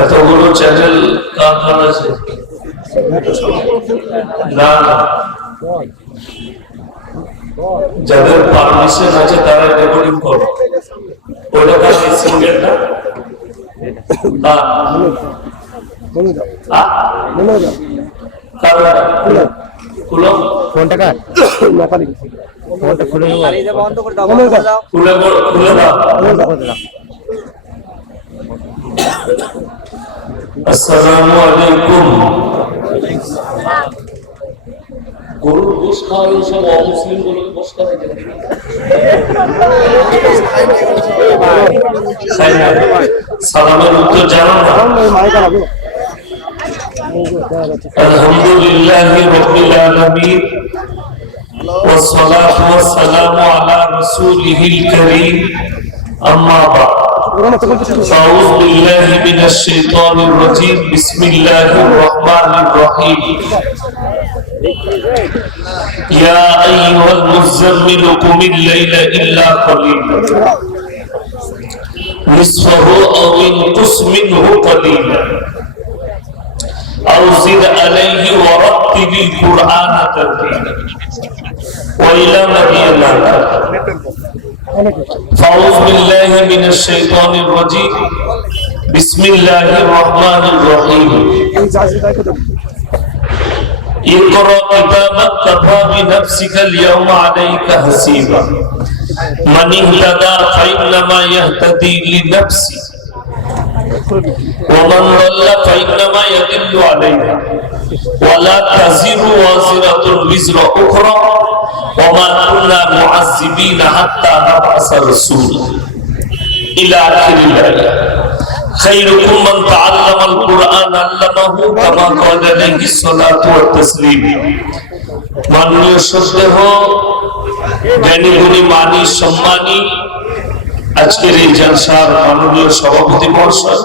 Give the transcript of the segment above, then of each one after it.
এতগুলো চ্যানেল কার আছে না, যাদের পারমিশন আছে তারা রেকর্ডিং করো। ওটা কার সিঙ্গেল না ফোনটা কার ফোনটা খুলে বন্ধ করে দাও, খুলে দাও। আসসালামু আলাইকুম। গরুর গোশ খাওয়া সব অমুসলিম গুলোকে গোশ খাওয়া সালামের উত্তর জানো না? আলহামদুলিল্লাহি রাব্বিল আলামিন والصلاة والسلام على رسوله الكريم أما بعد أعوذ بالله من الشيطان الرجيم بسم الله الرحمن الرحيم يا أيها المزمل قم الليل إلا قليلا نصفه أو انقص منه قليلا أو زد عليه ورتل القرآن ترتيلا وإلى مدين فأعوذ بالله من الشيطان الرجيم بسم الله الرحمن الرحيم اقرأ كتابك كفى بنفسك اليوم عليك حسيبا من اهتدى فإنما يهتدي لنفسه ومن ضل فإنما يضل عليها ولا تزر وازرة وزر أخرى وما كنا معذبين حتى نبعث رسولا إلى آخر الآية خيركم من تعلم القرآن علمه كما قال عليه الصلاة والتسليم মাননীয় শ্রদ্ধেয় জ্ঞানী গুণী মানী সম্মানী আজকের এই জলসার মাননীয় সভাপতি মহাশয়,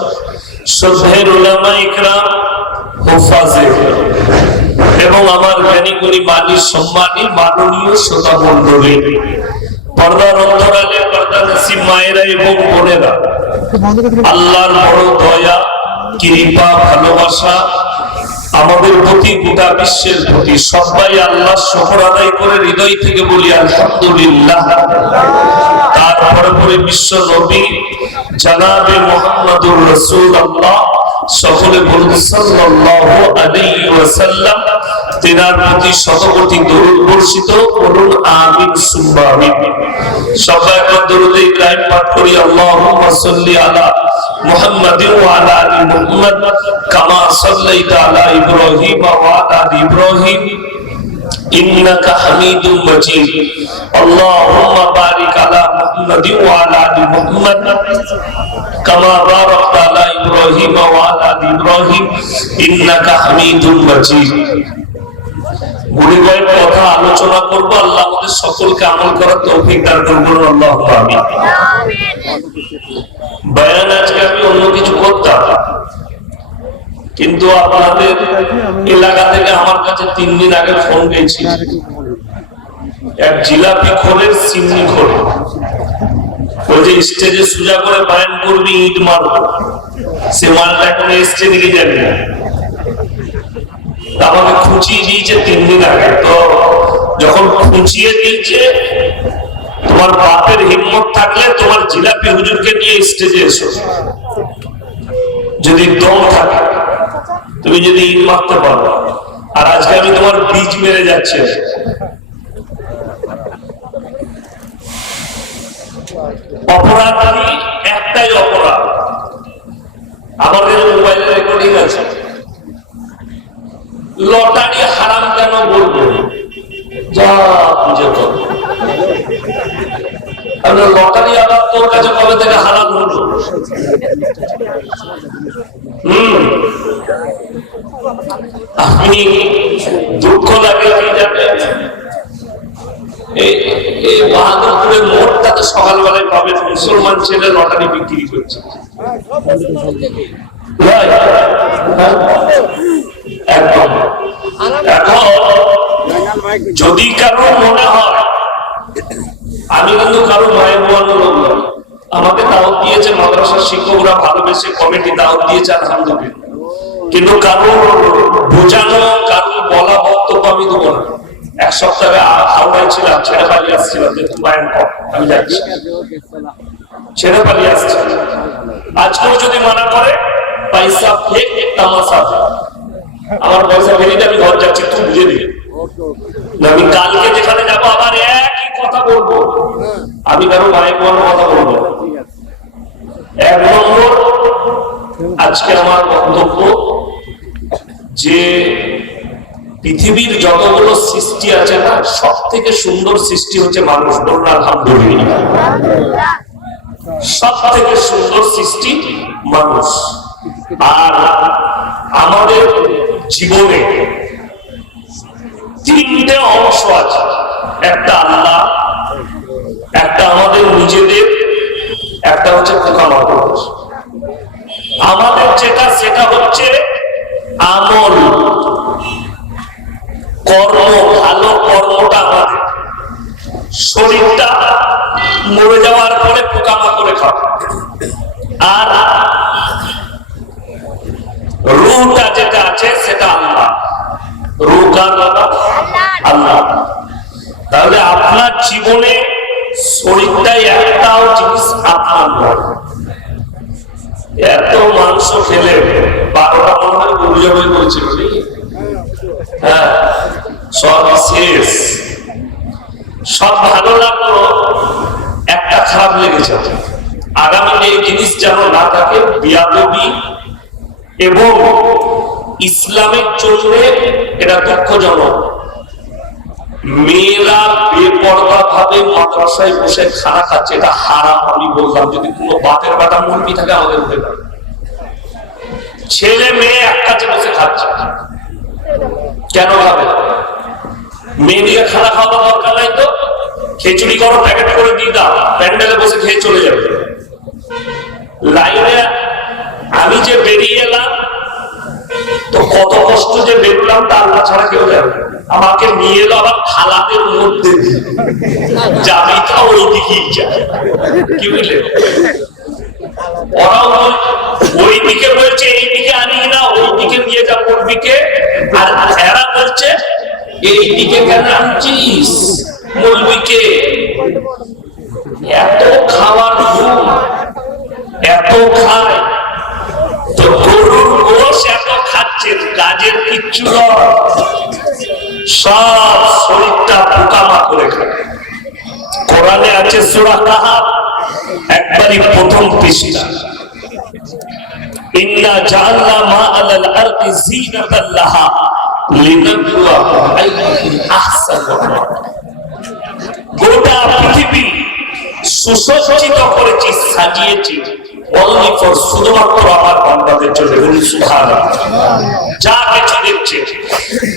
শ্রদ্ধেয় উলামা ইকরাম, হুফাজে এবং আমার জ্ঞানী গুণী মানী সম্মানী মাননীয় শ্রোতা মণ্ডলী, পর্দার অন্তরালে পর্দা নসিব মায়েরা এবং বোনেরা, আল্লাহর বড় দয়া, কৃপা, ভালোবাসা আমাদের প্রতি, গোটা বিশ্বের প্রতি। সবাই আল্লাহ শুকর আদায় করে হৃদয় থেকে বলি আলহামদুলিল্লাহ। তারপরে বিশ্ব নবী জনাবে মুহাম্মদুর রাসূলুল্লাহ সকলে বলুন সাল্লাল্লাহু আলাইহি ওয়াসাল্লাম, তিনার প্রতি শতকোটি দরুদ বর্ষিত করুন, আমিন সুম্মা আমিন। সবাই একবার দরুদ ইব্রাহিম পাঠ করি, আল্লাহুম্মা সাল্লি আলা মুহাম্মাদিন ওয়া আলা আলি মুহাম্মাদ কামা সাল্লাইতা আলা ইব্রাহিম ওয়া আলা আলি ইব্রাহিম إنك حميد مجيد اللهم بارك على محمد وعلى آل محمد كما باركت على إبراهيم وعلى آل إبراهيم إنك حميد مجيد গুরুগয়ের কথা আলোচনা করব আল্লাহ আমাদের সকলকে আমল করার তৌফিক দান করুন আল্লাহুম্মা আমিন বয়ান আজকে আমি অন্য কিছু করতাম কিন্তু আপনাদের এলাকা থেকে আমার কাছে 3 দিন আগে ফোন গেছিল এক জিলাপি খোরের সিন্নি খোরে ওই যে স্টেজে সুজা করে বয়ান করবি ইট মারবো সে মালটা এখন স্টেজে নিয়ে যাবে না আমাকে খুঁচিয়ে দিয়েছে 3 দিন আগে তো যখন খুঁচিয়ে দিয়েছে তোমার বাপের হিম্মত থাকলে তোমার জিলাপি হুজুরকে নিয়ে স্টেজে এসো যদি দম থাকে তুমি যদি ইট মারতে পারো আর আজকে আমি তোমার বীজ মেরে যাচ্ছি অপরাধ একটাই অপরাধ আমাদের মোবাইলে রেকর্ডিং আছে লটারি হারাম কেন বলবো যা বুঝে তো লটারি আবার তোর কাছে কবে থেকে হারাম হলো আপনি দুঃখ লাগে কি জানেন এই বাহাদুরপুরের মোড়টাতে সকালবেলায় পাবেন মুসলমান ছেলে লটারি বিক্রি করছে একদম এখন যদি কারো মনে হয় আমি কিন্তু কারো মায়ের বোয়ানো লোক নয় আমাকে দাওয়াত দিয়েছে মাদ্রাসার শিক্ষকরা ভালোবেসে কমিটি দাওয়াত দিয়েছে আলহামদুলিল্লাহ কিন্তু কারো বোঝানো কারো বলা বক্তব্য আমি দেবো না 1 সপ্তাহ হাওড়ায় ছিলাম ছেড়ে পালিয়ে আসছিলাম দেখুন বায়ান কম আমি যাচ্ছি ছেড়ে পালিয়ে আসছি আজকেও যদি মানা করে পয়সা ফেক তামাশা আমার পয়সা ফেরিতে আমি ঘর যাচ্ছি তুই বুঝে দিবি আমি কালকে যেখানে যাবো আবার একই কথা বলবো আমি কারো মায়ের কোনো কথা বলবো 1 নম্বর আজকে আমার বক্তব্য যে পৃথিবীর যতগুলো সৃষ্টি আছে না সব থেকে সুন্দর সৃষ্টি হচ্ছে মানুষ বলুন আলহামদুলিল্লাহ সব থেকে সুন্দর সৃষ্টি মানুষ আর আমাদের জীবনে 3টে অংশ আছে একটা আল্লাহ একটা আমাদের নিজেদের একটা হচ্ছে পোকামাকড় আমাদের যেটা সেটা হচ্ছে আমল কর্ম ভালো কর্মটা আমাদের শরীরটা মরে যাওয়ার পরে পোকামাকড়ে খাবে আর রূহটা যেটা আছে সেটা আল্লাহ রূহ কার আল্লাহ তাহলে আপনার জীবনে শরীরটাই একটাও জিনিস আপনার নয় এত মাংস খেলে 12টা মনে হয় গরু জবাই করেছিল হ্যাঁ সব শেষ সব ভালো লাগলো একটা খারাপ লেগেছে আগামী এই জিনিস যেন না থাকে বিয়াদবি এবং ইসলামের জন্য এটা দুঃখজনক মেয়েরা বেপরদা ভাবে মাদ্রাসায় বসে খানা খাচ্ছে এটা হারাম আমি বললাম যদি কোনো বাতের বাটা মুরগি থাকে আমাদের উঠে যাবে ছেলে মেয়ে এক কাছে বসে খাচ্ছে কেন ভাবে মেয়েদিকে খানা খাওয়ার দরকার নাই তো খিচুড়ি করো প্যাকেট করে দিয়ে দাও প্যান্ডেলে বসে খেয়ে চলে যাবে লাইনে আমি যে বেরিয়ে এলাম তো কত কষ্ট যে বেরোলাম তা আল্লাহ ছাড়া কেউ যাবে আমাকে নিয়ে এলো আবার খালাদের মধ্যে যাবি তা ওই দিকেই যায় কি বুঝলে ওরাও ওই দিকে বলছে এই দিকে আনি না ওই দিকে নিয়ে যা পড়বিকে আর এরা বলছে এই দিকে কেন আনছিস মৌলবিকে এত খাওয়ার ঘুম এত খায় তো গরুর গোশ এত খাচ্ছে কাজের কিচ্ছু নয় সব শরীরটা পোকামাকড়ে খায় কোরআনে আছে সূরা কাহাফ একবারই প্রথম পৃষ্ঠা ইন্না জাআলনা মা আলাল আরদি যিনাতাল লাহা লিনাবলুয়াকুম আইয়ুকুম আহসানু আমালা। গোটা পৃথিবী সুসজ্জিত করেছি, সাজিয়েছি অনলি ফর শুধুমাত্র আমার বান্দাদের জন্য। বলুন সুবহানাল্লাহ। যা কিছু দেখছে,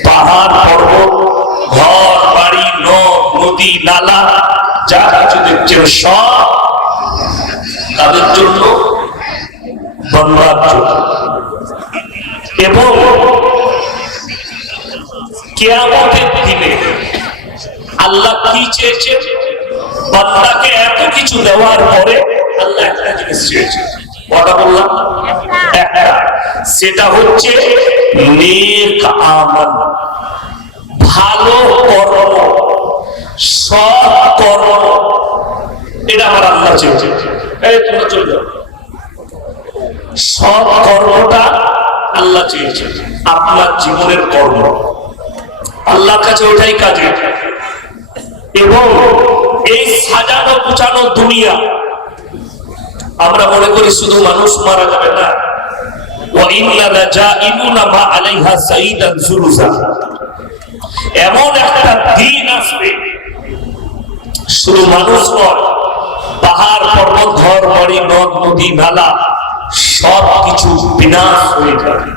পাহাড় পর্বত, ঘর বাড়ি, নদ নদী নালা, যা কিছু দেখছেন সব তাদের জন্য, বান্দার জন্য। এবং কিয়ামতের দিনে আল্লাহ কি চেয়েছেন? বান্দাকে এত কিছু দেওয়ার পরে আল্লাহ একটা জিনিস চেয়েছেন। কথা বললাম একটা, সেটা হচ্ছে নেক আমল, ভালো কর্ম, সৎ কর্ম। এটা আমার আল্লাহ চেয়েছেন। এই তোমরা চলে যাও। সৎ কর্মটা আল্লাহ চেয়েছেন, আপনার জীবনের কর্ম আল্লাহর কাছে ওঠাই কাজে। এবং এই সাজানো গুছানো দুনিয়া, আমরা মনে করি শুধু মানুষ মারা যাবে না, ওয়া ইন্না লাজাইলুনা মা আলাইহা সাইদান জুলুসা। এমন একটা দিন আসবে শুধু মানুষ নয়, পাহাড় পর্বত ঘর বাড়ি নদ নদী নালা সব কিছু বিনাশ হয়ে যাবে।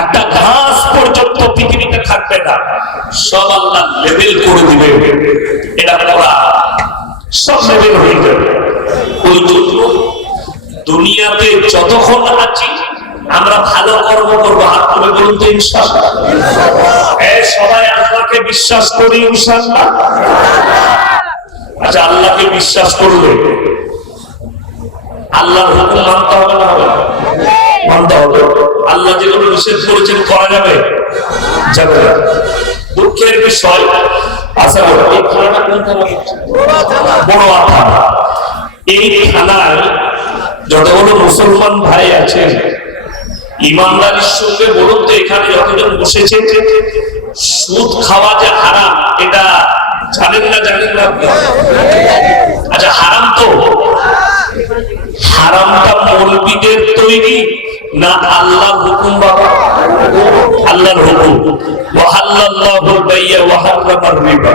একটা ঘাস পর্যন্ত পৃথিবীতে থাকবে না, সব আল্লাহ লেভেল করে দিবে। এটা বলা সব লেভেল হয়ে যাবে। ওই জন্য দুনিয়াতে যতক্ষণ আছি আমরা ভালো কর্ম করবো। হাত তুলে বলুন তো ইনশাআল্লাহ। সবাই আল্লাহকে বিশ্বাস করি ইনশাআল্লাহ। আচ্ছা, আল্লাহকে বিশ্বাস করলে আল্লাহর হুকুম মানতে হবে না? মানতে হবে। আল্লাহ যেগুলো নিষেধ করেছেন করা যাবে? যাবে না। দুঃখের বিষয়, আশা করি এই খানাটা কোন থানা? বড় থানা। এই থানায় যতগুলো মুসলমান ভাই আছেন, ইমানদারির সঙ্গে বলুন তো, এখানে যতজন বসেছে, সুদ খাওয়া যে হারাম এটা জানেন না? জানেন না? আচ্ছা, হারাম তো। হারামটা মৌলবীদের তৈরি না আল্লাহর হুকুম? বাবা, আল্লাহর হুকুম। ওয়াহাল্লাল্লাহুল বাইয়া ওয়া হারামার রিবা।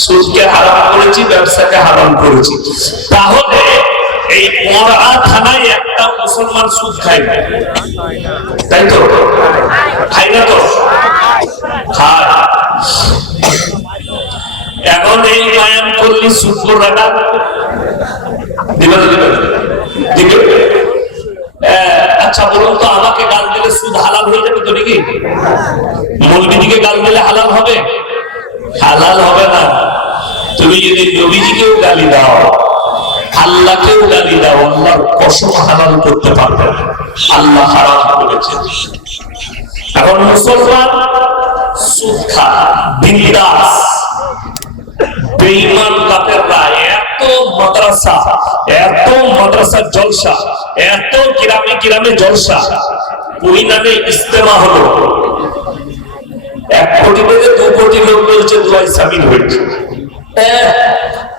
সুদকে হারাম করেছি, ব্যবসাকে হারাম করেছি। তাহলে এই মোরআ থানায় একটা মুসলমান সুদ খায় না, তাই তো? খায় না তো? খায়। এখন এই বয়ান করলি সুদ রাখা দিবে দিবে দিবে। আচ্ছা বলুন তো, আমাকে গাল দিলে সুদ হালাল হয়ে যাবে তো নাকি? মৌলবীকে গাল দিলে হালাল হবে? হালাল হবে না। তুমি যদি নবীজিকেও গালি দাও, আল্লাহকেও গালি দাও, আল্লাহর কসম হালাল করতে পারবে না। আল্লাহ হারাম করেছেন। এখন মুসলমান সুদ খায়, বিন্দাস। বেঈমান কাফেররা এত মাদ্রাসা জলসা, এত গ্রামে গ্রামে জলসা। ওই নামে ইজতেমা হলো, 1 কোটি থেকে 2 কোটি লোক বলছে দোয়ায় সামিল হয়েছে।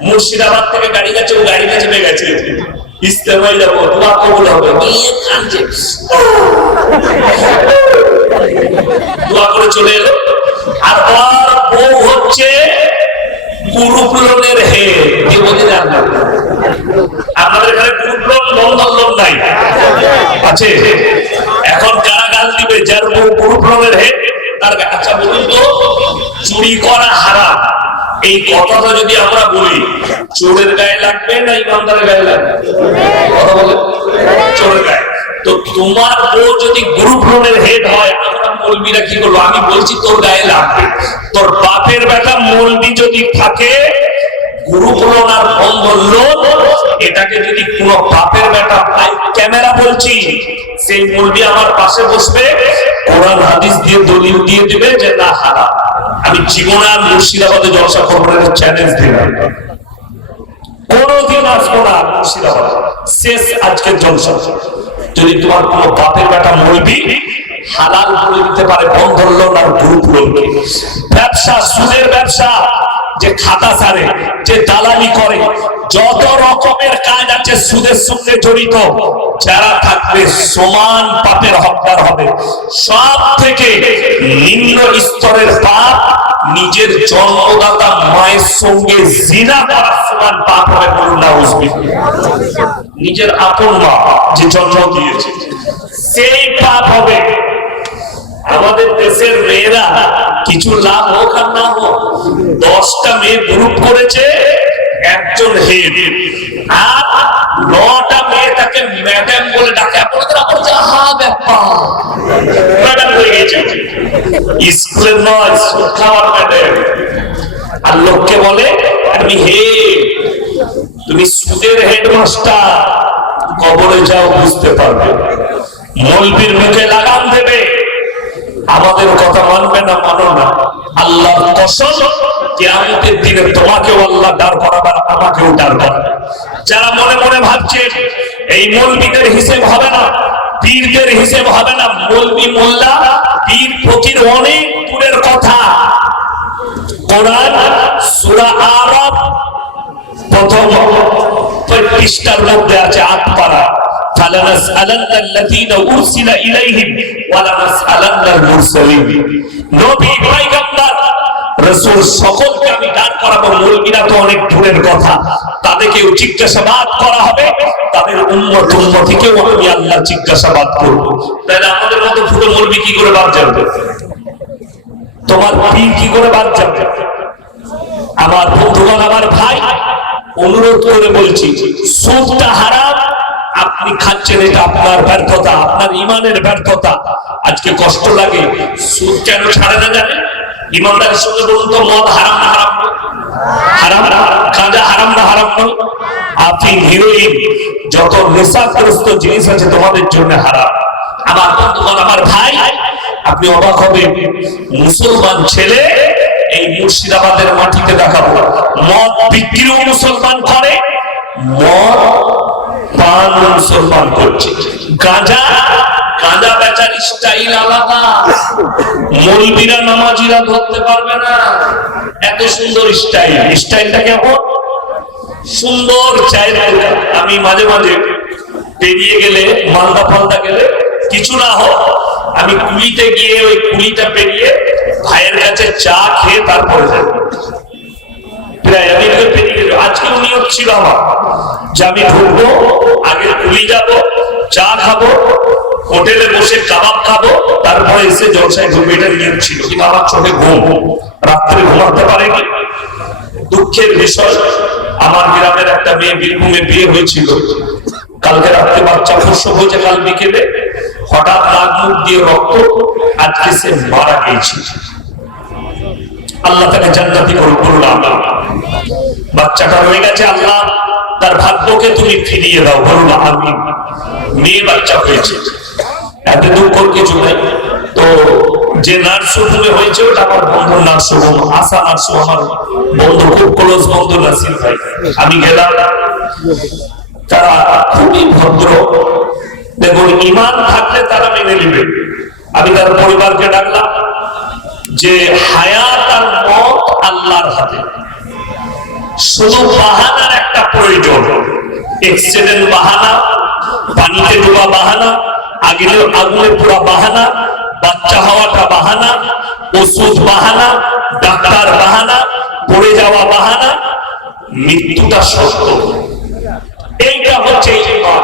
মুর্শিদাবাদ থেকে গাড়ি গেছে, ও গাড়িতে চেপে গেছে, ইজতেমায় যাবো, দোয়া কবুল হবে, দোয়া করে চলে এলো। আর ওর বউ হচ্ছে কুরুপ্লনের হে। কি বলে জানলাম? আপনাদের এখানে কুরুপ্লন বন্ধন লোক নাই আছে? এখন যারা গাল দিবে, যার বউ কুরুপ্লনের হে তার। আচ্ছা বলুন তো, চুরি করা হারাম, এই কথাটা যদি আমরা বলি, চোরের গায়ে লাগবে না ইমানদারের গায়ে লাগবে? কথা বলে চোরের গায়ে। তো তোমার বউ যদি গ্রুপ লোনের হেড হয়, আমরা মৌলবীরা কি করবো? আমি বলছি তোর গায়ে লাগবে। তোর বাপের বেটা মৌলবী যদি থাকে, গ্রুপ লোন আর বন্ধন লোন, এটাকে যদি কোন বাপের বেটা পাই, ক্যামেরা বলছি, সেই মৌলবী আমার পাশে বসবে, কোরআন হাদিস দিয়ে দলিল দিয়ে দিবে যে না হারাম। আমি জীবনে আর মুর্শিদাবাদে জলসা করবো না, চ্যালেঞ্জ দিলাম। কোনদিন আসবো না মুর্শিদাবাদ, শেষ আজকের জলসা। যদি তোমার কোন বাপের বেটা মৌলবী হালাল করে দিতে পারে বন্ধন লোন আর গ্রুপ লোনকে, ব্যবসা, সুদের ব্যবসা, যে খাতা সারে, যে দালালি করে, যত রকমের কাজ আছে সুদের সঙ্গে জড়িত, যারা থাকবে সমান পাপের হকদার হবে। সব থেকে নিম্ন স্তরের পাপ নিজের জন্মদাতা মায়ের সঙ্গে জিনা করার সমান পাপ হবে। বলুন নাউজুবিল্লাহ। নিজের আপন মা যে জন্ম দিয়েছে সেই পাপ হবে। আমাদের দেশের মেয়েরা কিছু লাভ হোক আর না হোক, 10টা মেয়ে গ্রুপ করেছে, একজন হেড, আর 9টা মেয়ে তাকে ম্যাডাম বলে ডাকে। আপনাদের আমার যাহা ব্যাপার ম্যাডাম হয়ে গেছে, স্কুলের নয়, সুদ খাওয়ার ম্যাডাম। আর লোককে বলে আমি হেড, তুমি সুদের হেডমাস্টার। কবরে যাও, বুঝতে পারবে। মৌলবীর মুখে লাগাম দেবে, আমাদের কথা মানবে না, মানো না। আল্লাহর কসম, কিয়ামতের দিনে তোমাকেও আল্লাহ দাঁড় করাবে, আমাকেও দাঁড় করাবে। যারা মনে মনে ভাবছে এই মৌলবীদের হিসেব হবে না, পীরদের হিসেব হবে না, মৌলবী মোল্লা পীর ফকির অনেক দূরের কথা। কোরআন সূরা আরাফ প্রথম 25টার মধ্যে আছে 8 পারা, ফালানাসআলান্না আল্লাযীনা উরসিলা ইলাইহিম ওয়া লানাসআলান্নাল মুরসালিন। নবী, পয়গম্বর, রাসূল সকলকে আমি দাঁড় করাবো। মৌলবীরা তো অনেক দূরের কথা, তাদেরকেও জিজ্ঞাসাবাদ করা হবে, তাদের উম্মত উম্মতিকেও আমি আল্লাহ জিজ্ঞাসাবাদ করব। তাহলে আমাদের মতো পুরো মৌলবী কি করে বাদ যাবে? তোমার পীর কি করে বাদ যাবে? আমার বন্ধুগণ, আমার ভাই, অনুরোধ করে বলছি, সুদটা হারাম, আপনি খাচ্ছেন, এটা আপনার ব্যর্থতা, আপনার ইমানের ব্যর্থতা। আজকে কষ্ট লাগে, সুদ কেন ছাড়ে না জানেন? ইমানদারের সঙ্গে বলুন তো, মদ হারাম না হারাম? হারাম। গাঁজা হারাম না হারাম? আফিম, হিরোইন, যত নেশাগ্রস্ত জিনিস আছে তোমাদের জন্য হারাম। আমার বন্ধুগণ, আমার ভাই, আপনি অবাক হবেন, মুসলমান ছেলে এই মুর্শিদাবাদের মাটিতে দেখাবো, মদ বিক্রিও মুসলমান করে, মদ পান মুসলমান করছে। গাঁজা বেচার স্টাইল আলাদা, মৌলবীরা নামাজিরা ধরতে পারবে না, এত সুন্দর স্টাইলটা কেমন সুন্দর। চায়ের দোকান, আমি মাঝে মাঝে বেরিয়ে গেলে, মালদা ফালদা গেলে, কিছু না হোক আমি কুলিতে গিয়ে ওই কুলিটা পেরিয়ে ভাইয়ের কাছে চা খেয়ে তারপরে যাবো। প্রায় আমি পেরিয়ে গেল, আজকেও নিয়ত ছিল আমার যে আমি ঢুকবো, আগে কুলি যাবো, চা খাবো, হোটেলে বসে কাবাব খাবো, তারপরে এসে জলসায় ঘুরবো, এটা নিয়ত ছিল। কিন্তু আমার চোখে ঘুম, রাত্রে ঘুমাতে পারেনি। দুঃখের বিষয়, আমার গ্রামের একটা মেয়ে বীরভূমে বিয়ে হয়েছিল, কালকে রাত্রে বাচ্চা প্রসব হয়েছে, কাল বিকেলে হঠাৎ নাক মুখ দিয়ে রক্ত, আজকে সে মারা গিয়েছিল। আল্লাহ তাকে জান্নাতি করুন, বলুন আল্লাহ। বাচ্চাটা রয়ে গেছে, আল্লাহ তার ভাগ্যকে তুমি ফিরিয়ে দাও, বলুন আমিন। মেয়ে বাচ্চা হয়েছে, এত দুঃখর কিছু নাই। তো যে নার্সিংহোমে হয়েছে ওটা আমার বন্ধু নার্সিংহোম, আশা নার্সিংহোম, আমার বন্ধু, খুব ক্লোজ বন্ধু নাসির ভাই। আমি গেলাম, তারা খুবই ভদ্র, দেখুন ইমান থাকলে তারা মেনে নেবে। আমি তার পরিবারকে ডাকলাম যে হায়াত আর মত আল্লাহর হাতে, শুধু বাহানার একটা প্রয়োজন, এক্সিডেন্ট বাহানা, পানিতে ডোবা বাহানা, আগুনে পোড়া বাহানা, বাচ্চা হওয়াটা বাহানা, ওষুধ বাহানা, ডাক্তার বাহানা, পড়ে যাওয়া বাহানা, মৃত্যুটা সত্য। এইটা হচ্ছে ইমান,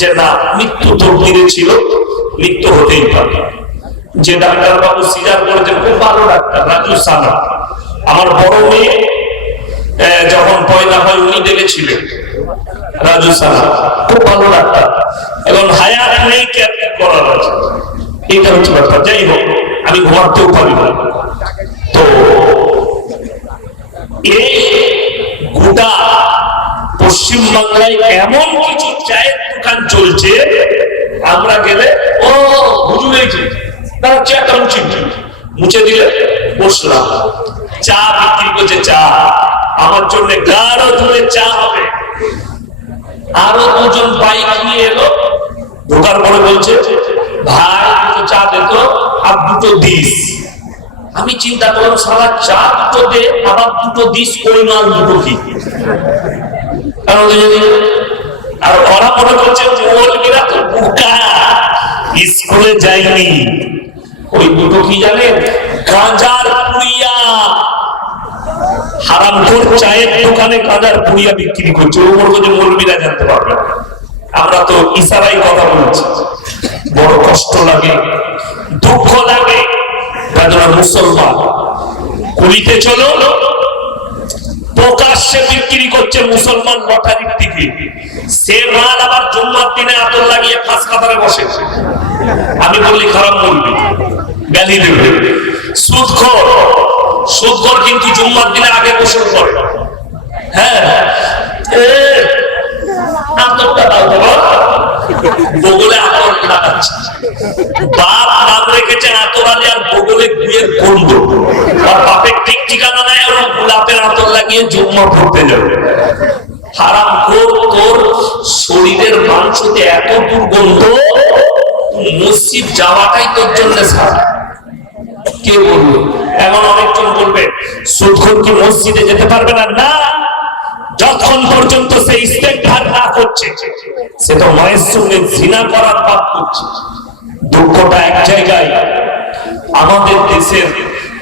যে না, মৃত্যু তকদিরে ছিল, মৃত্যু হতেই পারে। যে ডাক্তার বাবু সিজার করেছেন, খুব ভালো ডাক্তার, রাজু সানা, আমার বড় মেয়ে যখন পয়দা হয় উনি দেখেছিলেন, রাজু সানা, খুব ভালো ডাক্তার। এখন হায়াত নেই, কি করার আছে, এটা হচ্ছে ব্যাপার। যাই হোক, আমি ঘুমাতেও পারি না। তো এই গোটা পশ্চিম বাংলায় এমন কিছু চায়ের দোকান চলছে, আমরা গেলে ও হুজুর হয়েছে, তারা চাটা মুছে দিলে বসলাম, চা বিক্রি করছে, চা আমার জন্য গাঢ় দূরে চা হবে। আরো দুজন বাইক নিয়ে এলো, ঢোকার পরে বলছে ভাই দুটো চা দে তো, আর দুটো দিস। আমি চিন্তা করলাম, সারা চা দুটো দে, আবার দুটো দিস, ওই মাল দুটো কি? আর ওরা মনে করছে মৌলবীরা স্কুলে যায়নি, ওই দুটো কি জানেন? গাঁজার পুড়িয়া। হারামখোর চায়ের দোকানে গাঁজার পুড়িয়া বিক্রি করছে। ও বলবো যে মৌলবীরা জানতে পারবে, আমরা তো ইশারায় কথা বলছি। বড় কষ্ট লাগে, দুঃখ লাগে। মুসলমান কুলিতে চলো, প্রকাশ্যে বিক্রি করছে মুসলমান লটারির টিকিট। সে মাল আবার জুম্মার দিনে আতর লাগিয়ে ফাঁস কাতারে বসে। আমি বললি খারাপ বলবি, গালি দেবে। সুদখোর, সুদখোর কিন্তু জুম্মার দিনে আগে গোসল করে। হ্যাঁ, আতরটা দাও বাবা, বগলে আতর লাগাচ্ছে। বাপ নাম রেখেছে আতর আলী, আর বগলে বিয়ের গন্ধ। আর বাপের ঠিক ঠিকানা নাই, আর গোলাপের আতর লাগিয়ে জুম্মা পড়তে যাবে। হারামখোর, তোর শরীরের মাংসতে এত দুর্গন্ধ, মসজিদ যাওয়াটাই তোর জন্য সারা। কে বললো? এমন অনেকজন বলবে সুদখোর কি মসজিদে যেতে পারবে না? না, যতক্ষণ পর্যন্ত সে ইস্তেগফার না করছে, সে তো মায়ের সঙ্গে জিনা করার পাপ করছে। দুঃখটা এক জায়গায়, আমাদের দেশের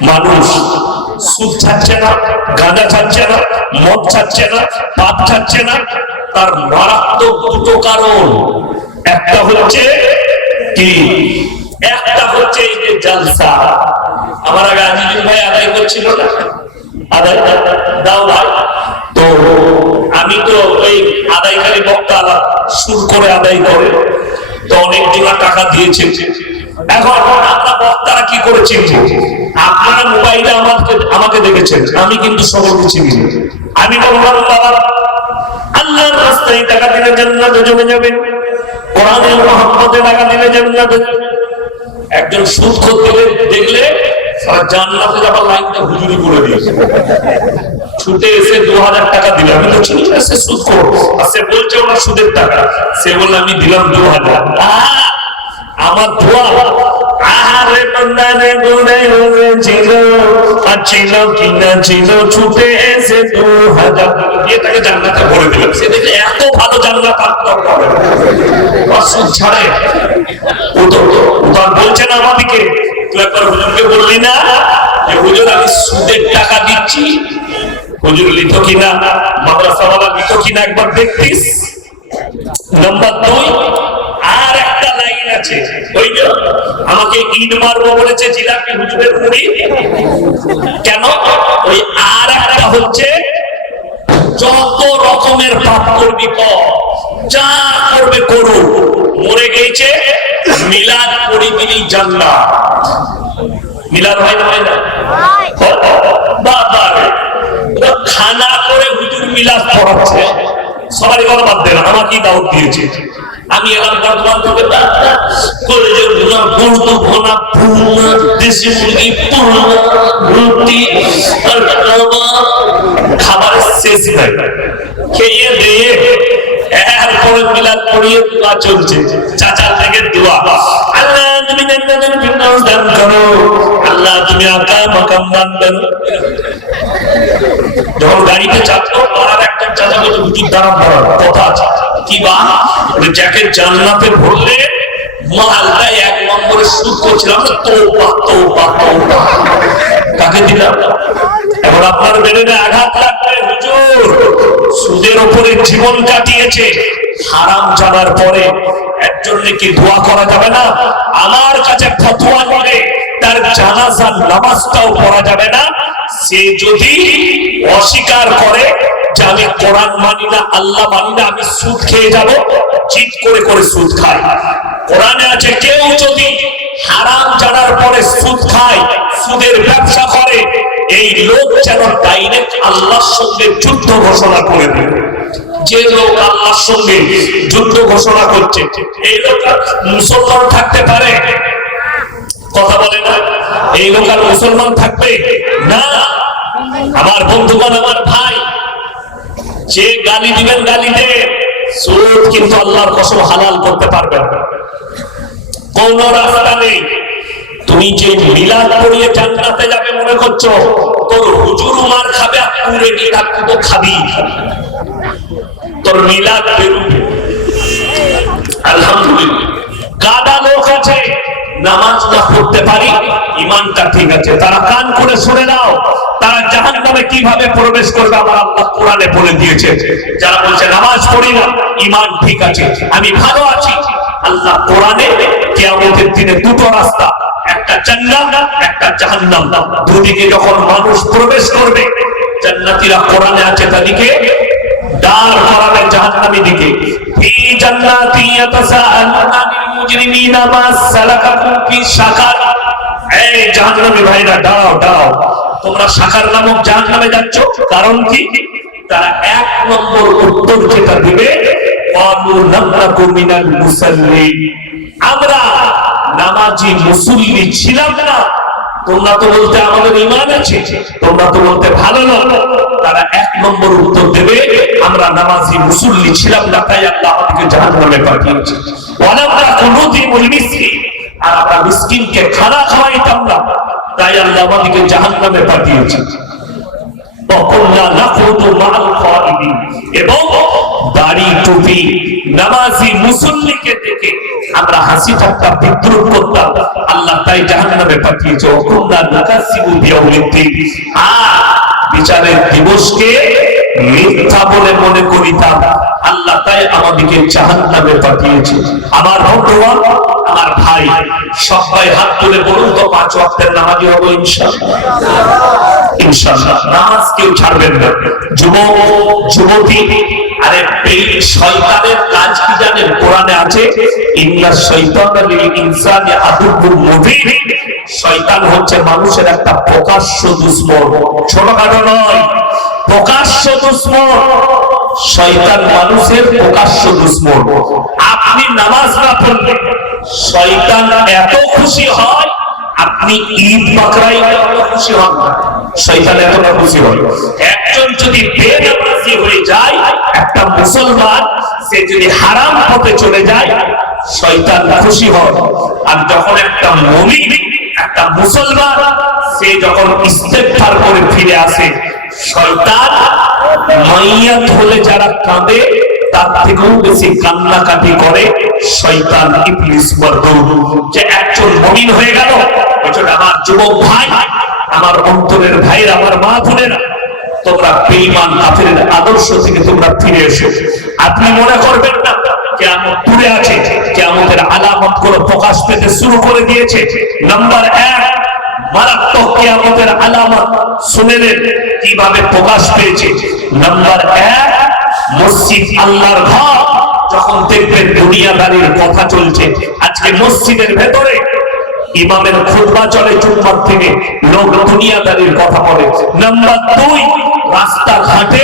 মানুষ সুদ ছাড়ছে না, গাঁজা ছাড়ছে না, মদ ছাড়ছে না, পাপ ছাড়ছে না। তার মারাত্মক দুটো কারণ। একটা হচ্ছে কি? একটা হচ্ছে এই যে জালসা। আমার আগে আজিজুল ভাই আদায় করছিল না, আদায় দাও ভাই। তো আমি তো ওই আদায়কারী বক্তা সুর করে আদায় করে, তো অনেক জনা টাকা দিয়েছে। এখন আমরা বক্তারা কি করেছি? আপনারা মোবাইলে আমাকে দেখেছেন, আমি কিন্তু সকলকে চিনি। আমি বললাম বাবা, আল্লাহর রাস্তায় টাকা দিলে জান্নাতে চলে যাবেন, কোরআনের মহব্বতে টাকা দিলে জান্নাতে। একজন সুদখোর দেখলে জান্নাতে যাবার লাইনটা হুজুরি করে দিয়েছে। ছুটে এসে 2000 টাকা দিল। আমি তো চিনি না সে সুদখোর, আর সে বলছে ওরা সুদের টাকা। সে বলল আমি দিলাম 2000। আমার দোয়া, আরে বন্দানে গোলে ছিল, ছিল কিনা ছিল, ছুটে এসে 2000 দিয়ে তাকে জান্নাতে ভরে দিলাম। সে দেখে এত ভালো জান্নাত আর সুদ ছাড়ে। ও তো বলছে না আমাদেরকে, তুই একবার হুজুরকে বললি না যে হুজুর আমি সুদের টাকা দিচ্ছি, হুজুর লিখো কিনা, মাদ্রাসাওয়ালা লিখো কিনা একবার দেখতিস। নাম্বার 2, আর একটা লাইন আছে, ওই যে আমাকে ইট মারবো বলেছে জিলাপি হুজুরের মুড়ি। কেন? ওই আর একটা হচ্ছে, যত রকমের পাপ করবি কর, যা করবে করো, মরে গেছে মিলাদ পড়ি দিলি জান্নাত। মিলাদ হয় না? হয় না? বাবা রে, খানা করে হুজুর মিলাদ পড়াচ্ছে। সবারই কথা বাদ দেন, আমাকেই দাওয়াত দিয়েছে। আমি এলাম বর্ধমান থেকে, কলেজের ভুনা, বলতো ভোনা, ভুনা, দেশি মুরগি, ভুনা, রুটি, খাবারের শেষ নাই। খেয়ে দিয়ে এরপরে মিলাদ পড়িয়ে দোয়া চলছে। চাচার থেকে দোয়া, আল্লাহ তুমি জান্নাতুল ফিরদাউস দান করো, আল্লাহ তুমি আকা মাকাম দান করো। যখন গাড়িতে চাপতো, পাড়ার একটা চাচা বলছে হুজুর দাঁড়ান দাঁড়ান, কথা আছে। কি বা? যাকে জান্নাতে ভরলে মালটা 1 নম্বরে সুদ করছিলাম, তওবা তওবা তওবা। কাকে দিলাম? এখন আপনার বেরেনে আঘাত লাগবে, হুজুর সুদের উপরে জীবন কাটিয়েছে, হারাম জানার পরে এর জন্য কি দোয়া করা যাবে না? আমার কাছে ফতোয়া করে তার জানাজার নামাজটাও পড়া যাবে না। সে যদি অস্বীকার করে যে আমি কোরআন মানি না, আল্লাহ মানি না, আমি সুদ খেয়ে যাব, চিট করে করে সুদ খায়। কোরআনে আছে কেউ যদি হারাম জানার পরে সুদ খায়, সুদের ব্যবসা করে, এই লোক যেন ডাইরেক্ট আল্লাহর সঙ্গে যুদ্ধ ঘোষণা করে দেবে। যে লোক আল্লাহর সঙ্গে যুদ্ধ ঘোষণা করছে, এই লোক মুসলমান থাকতে পারে? কথা বলে না? এই লোক আর মুসলমান থাকবে না। আমার বন্ধুগণ, আমার ভাই, যে গালি দিবেন গালি দে, সুদ কিন্তু আল্লাহর কসম হালাল করতে পারবেন না। কোন রাস্তা নেই। তুমি যে মিলাদ পড়িয়ে জান্নাতে যাবে মনে করছো, তোর হুজুর মার খাবে, আর তুই রেডি থাকবি তো খাবি। তোর মিলাদ বেরোবে। আলহামদুলিল্লাহ, গাদা লোক আছে নামাজ না পড়তে পারি, ইমানটা ঠিক আছে। তারা কান করে শুনে নাও, তারা জাহান্নামে কিভাবে প্রবেশ করবে আমার আল্লাহ কোরআনে বলে দিয়েছে। যারা বলছে নামাজ পড়ি না, ইমান ঠিক আছে, আমি ভালো আছি, আল্লাহ কোরআনে কিয়ামতের দিনে দুটো রাস্তা, একটা জান্নাত একটা জাহান্নাম, দুদিকে যখন মানুষ প্রবেশ করবে, জান্নাতীরা কোরআনে আছে তাদেরকে দাঁড় করাবে জাহান্নামী দিকে। ফি জান্নাতি ইয়াতাসাআলুনা আনিল মুজরিমিনা মা সালাকাকুম ফি সাকার। এই জাহান্নামী ভাইরা দাঁড়াও দাঁড়াও, তোমরা সাকার নামক জাহান্নামে যাচ্ছ, কারণ কি? তারা এক নম্বর উত্তর যেটা দিবে, ক্বালু লাম নাকু মিনাল মুসাল্লিন, আমরা নামাজি মুসল্লি ছিলাম না। তোমরা তো বলতে আমাদের ঈমান আছে, তোমরা তো বলতে ভালো না। তারা এক নম্বর উত্তর দেবে, আমরা নামাজি মুসল্লি ছিলাম না, তাই আল্লাহ আমাদেরকে জাহান্নামে পাঠিয়েছে। ওয়ালা নাকুনুদিমুল মিসকিন, আর আমরা মিসকিনকে খানা খাওয়াইতাম না, তাই আল্লাহ আমাদেরকে জাহান্নামে পাঠিয়েছে। এবং দাড়ি টুপি নামাজি মুসল্লিকে দেখে আমরা হাসি ঠাট্টা বিদ্রুপ করতাম, আল্লাহ তাই জাহান্নামে পাঠিয়েছে। বিচারের দিবসকে মিথ্যা বলে মনে করিতাম, আল্লাহ তাই আমাদেরকে জাহান্নামে পাঠিয়েছে। আমার বন্ধুগণ, আমার ভাই, সবাই হাত তুলে বলুন তো 5 ওয়াক্তের নামাজি হবো ইনশাআল্লাহ। ইনশাআল্লাহ নামাজ কেউ ছাড়বেন না। যুবক যুবতী, আরে এই শয়তানের কাজ কি জানেন? কোরআনে আছে, ইন্নাশ শাইতানা লিল ইনসানি আদুউম মুবিন। শয়তান হচ্ছে মানুষের একটা প্রকাশ্য দুশমন, ছোটখাটো নয়, প্রকাশ্য দুশমন। শয়তান মানুষের প্রকাশ্য দুশমন। আপনি নামাজ না পড়লে শয়তান এত খুশি হয়, আপনি ঈদ বাকরাইতে খুশি হন না, শয়তান এতটা খুশি হয়। একজন যদি বেনামাজি হয়ে যায়, একটা মুসলমান, সে যদি হারাম পথে চলে যায়, শয়তান খুশি হয়। আর যখন একটা মুমিন, একটা মুসলমান, সে যখন ইস্তেগফার করে ফিরে আসে, শয়তান মাইয়াত হলে যারা কাঁদে তার থেকেও বেশি কান্নাকাটি করে শয়তান, ইবলিস মারদুদ। যে একজন মুমিন হয়ে গেল, আমার যুবক ভাই, আমার অন্তরের ভাইরা, আমার মা বোনেরা, তোমরা বেঈমান কাফেরের আদর্শ থেকে তোমরা ফিরে এসো। আপনি মনে করবেন না কিয়ামত দূরে আছে, কিয়ামতের আলামত গুলো প্রকাশ পেতে শুরু করে দিয়েছে। নাম্বার 1, মারাত্মক কিয়ামতের আলামত শুনে নেন কিভাবে প্রকাশ পেয়েছে। নাম্বার 1, মসজিদ আল্লাহর ঘর। যখন দেখবেন দুনিয়াদারির কথা চলছে, আজকে মসজিদের ভেতরে ইমামের খুতবা চলে, জুম্মার থেকে লোক দুনিয়াদারির কথা বলে। নাম্বার 2, রাস্তাঘাটে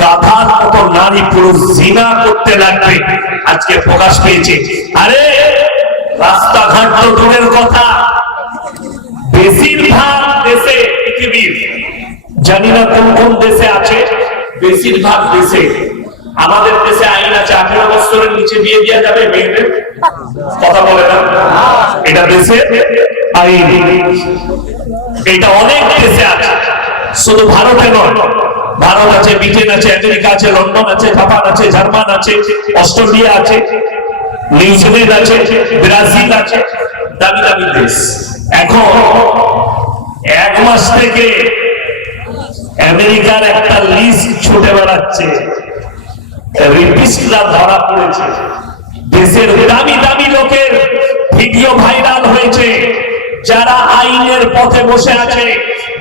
গাধার মতো নারী পুরুষ জিনা করতে লাগবে, আজকে প্রকাশ পেয়েছে। আরে রাস্তাঘাট তো দূরের কথা, বেশিরভাগ দেশে, পৃথিবীর জানি না কোন কোন দেশে আছে, বেশিরভাগ দেশে, আমাদের দেশে আইন আছে 18 বছরের নিচে বিয়ে দেওয়া যাবে মেয়েদের, কথা বলে না, এটা দেশে আইন। এটা অনেক দেশে আছে, শুধু ভারতে নয়। ভারত আছে, ব্রিটেন আছে, আমেরিকা আছে, লন্ডন আছে, জাপান আছে, জার্মান আছে, অস্ট্রেলিয়া আছে, নিউজিল্যান্ড আছে, ব্রাজিল আছে, দামি দামি দেশ। এখন 1 মাস থেকে আমেরিকার একটা লিস্ট ছুটে বেড়াচ্ছে, রেপিস্টরা ধরা পড়েছে। দেশের দামি দামি লোকের ভিডিও ভাইরাল হয়েছে, যারা আইনের পথে বসে আছে,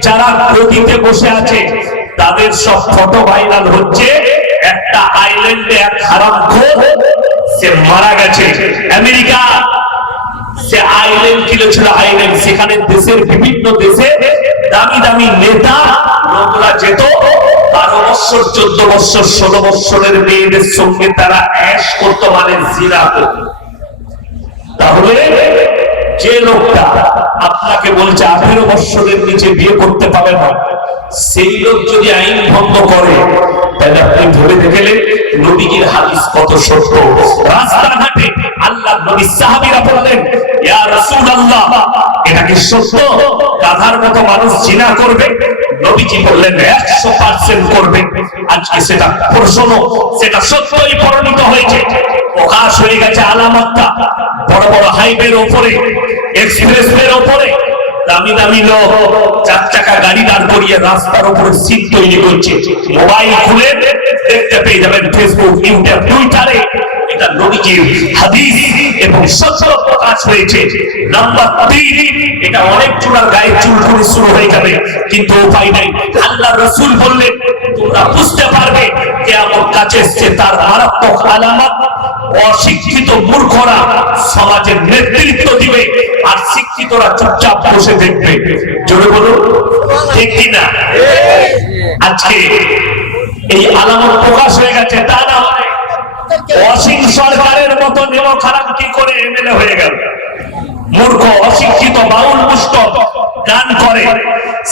যারা গদিতে বসে আছে, তাদের সব ফটো ভাইরাল হচ্ছে। একটা আইল্যান্ডে এক হারামখোর, সে মারা গেছে। আমেরিকা, সে আইল্যান্ড কিনেছিল, আইল্যান্ড, সেখানে দেশের বিভিন্ন দেশে দামি দামি নেতা লোকরা যেত, 12 বছর 14 বছর 16 বছরের মেয়েদের সঙ্গে তারা অ্যাশ করতো, মানে জিনা করতো। তাহলে যে লোকটা আপনাকে বলছে 18 বছরের নিচে বিয়ে করতে পারে না, সেই লোক যদি আইন ভঙ্গ করে, তাহলে আপনি ভেবে দেখলেন নবীজির হাদিস কত সত্য। রাস্তাঘাটে আল্লাহর নবী সাহাবীরা বললেন, ইয়া রাসূলুল্লাহ, এটা কি সত্য গাধার মতো মানুষ জিনা করবে? নবীজি বললেন 100% করবে। আজকে সেটা প্রশ্ন, সেটা সত্যই পরিণত হয়েছে, প্রকাশ হয়ে গেছে আলামতটা। বড় বড় 5 এর উপরে, এক্সপ্রেসওয়ের উপরে দামি দামি লোক 4 চাকা গাড়ি দাঁড় করিয়ে রাস্তার উপরে সিট তৈরি করছে। মোবাইল খুলে দেখতে পেয়ে যাবেন ফেসবুক, ইউটিউব, টুইটারে এটা নবীজির হাদিস এবং সত্য প্রকাশ হয়েছে। নাম্বার 3, এটা অনেক চূড়ার গায়ে চুলকুনি শুরু হয়ে যাবে, কিন্তু উপায় নাই। আল্লাহ রাসূল বললেন তোমরা বুঝতে পারবে কিয়ামত কাছে এসেছে, তার মারাত্মক আলামত অশিক্ষিত মূর্খরা সমাজের নেতৃত্ব দিবে আর শিক্ষিতরা চুপচাপ বসে দেখবে। জোরে বলুন ঠিক কিনা? আজকে এই আলামত প্রকাশ হয়ে গেছে, তা না হলে অসীম সরকারের মতো নেমো খারাপ কি করে এমএলএ হয়ে গেল? মূর্খ, অশিক্ষিত, বাউল মুস্তক গান করে।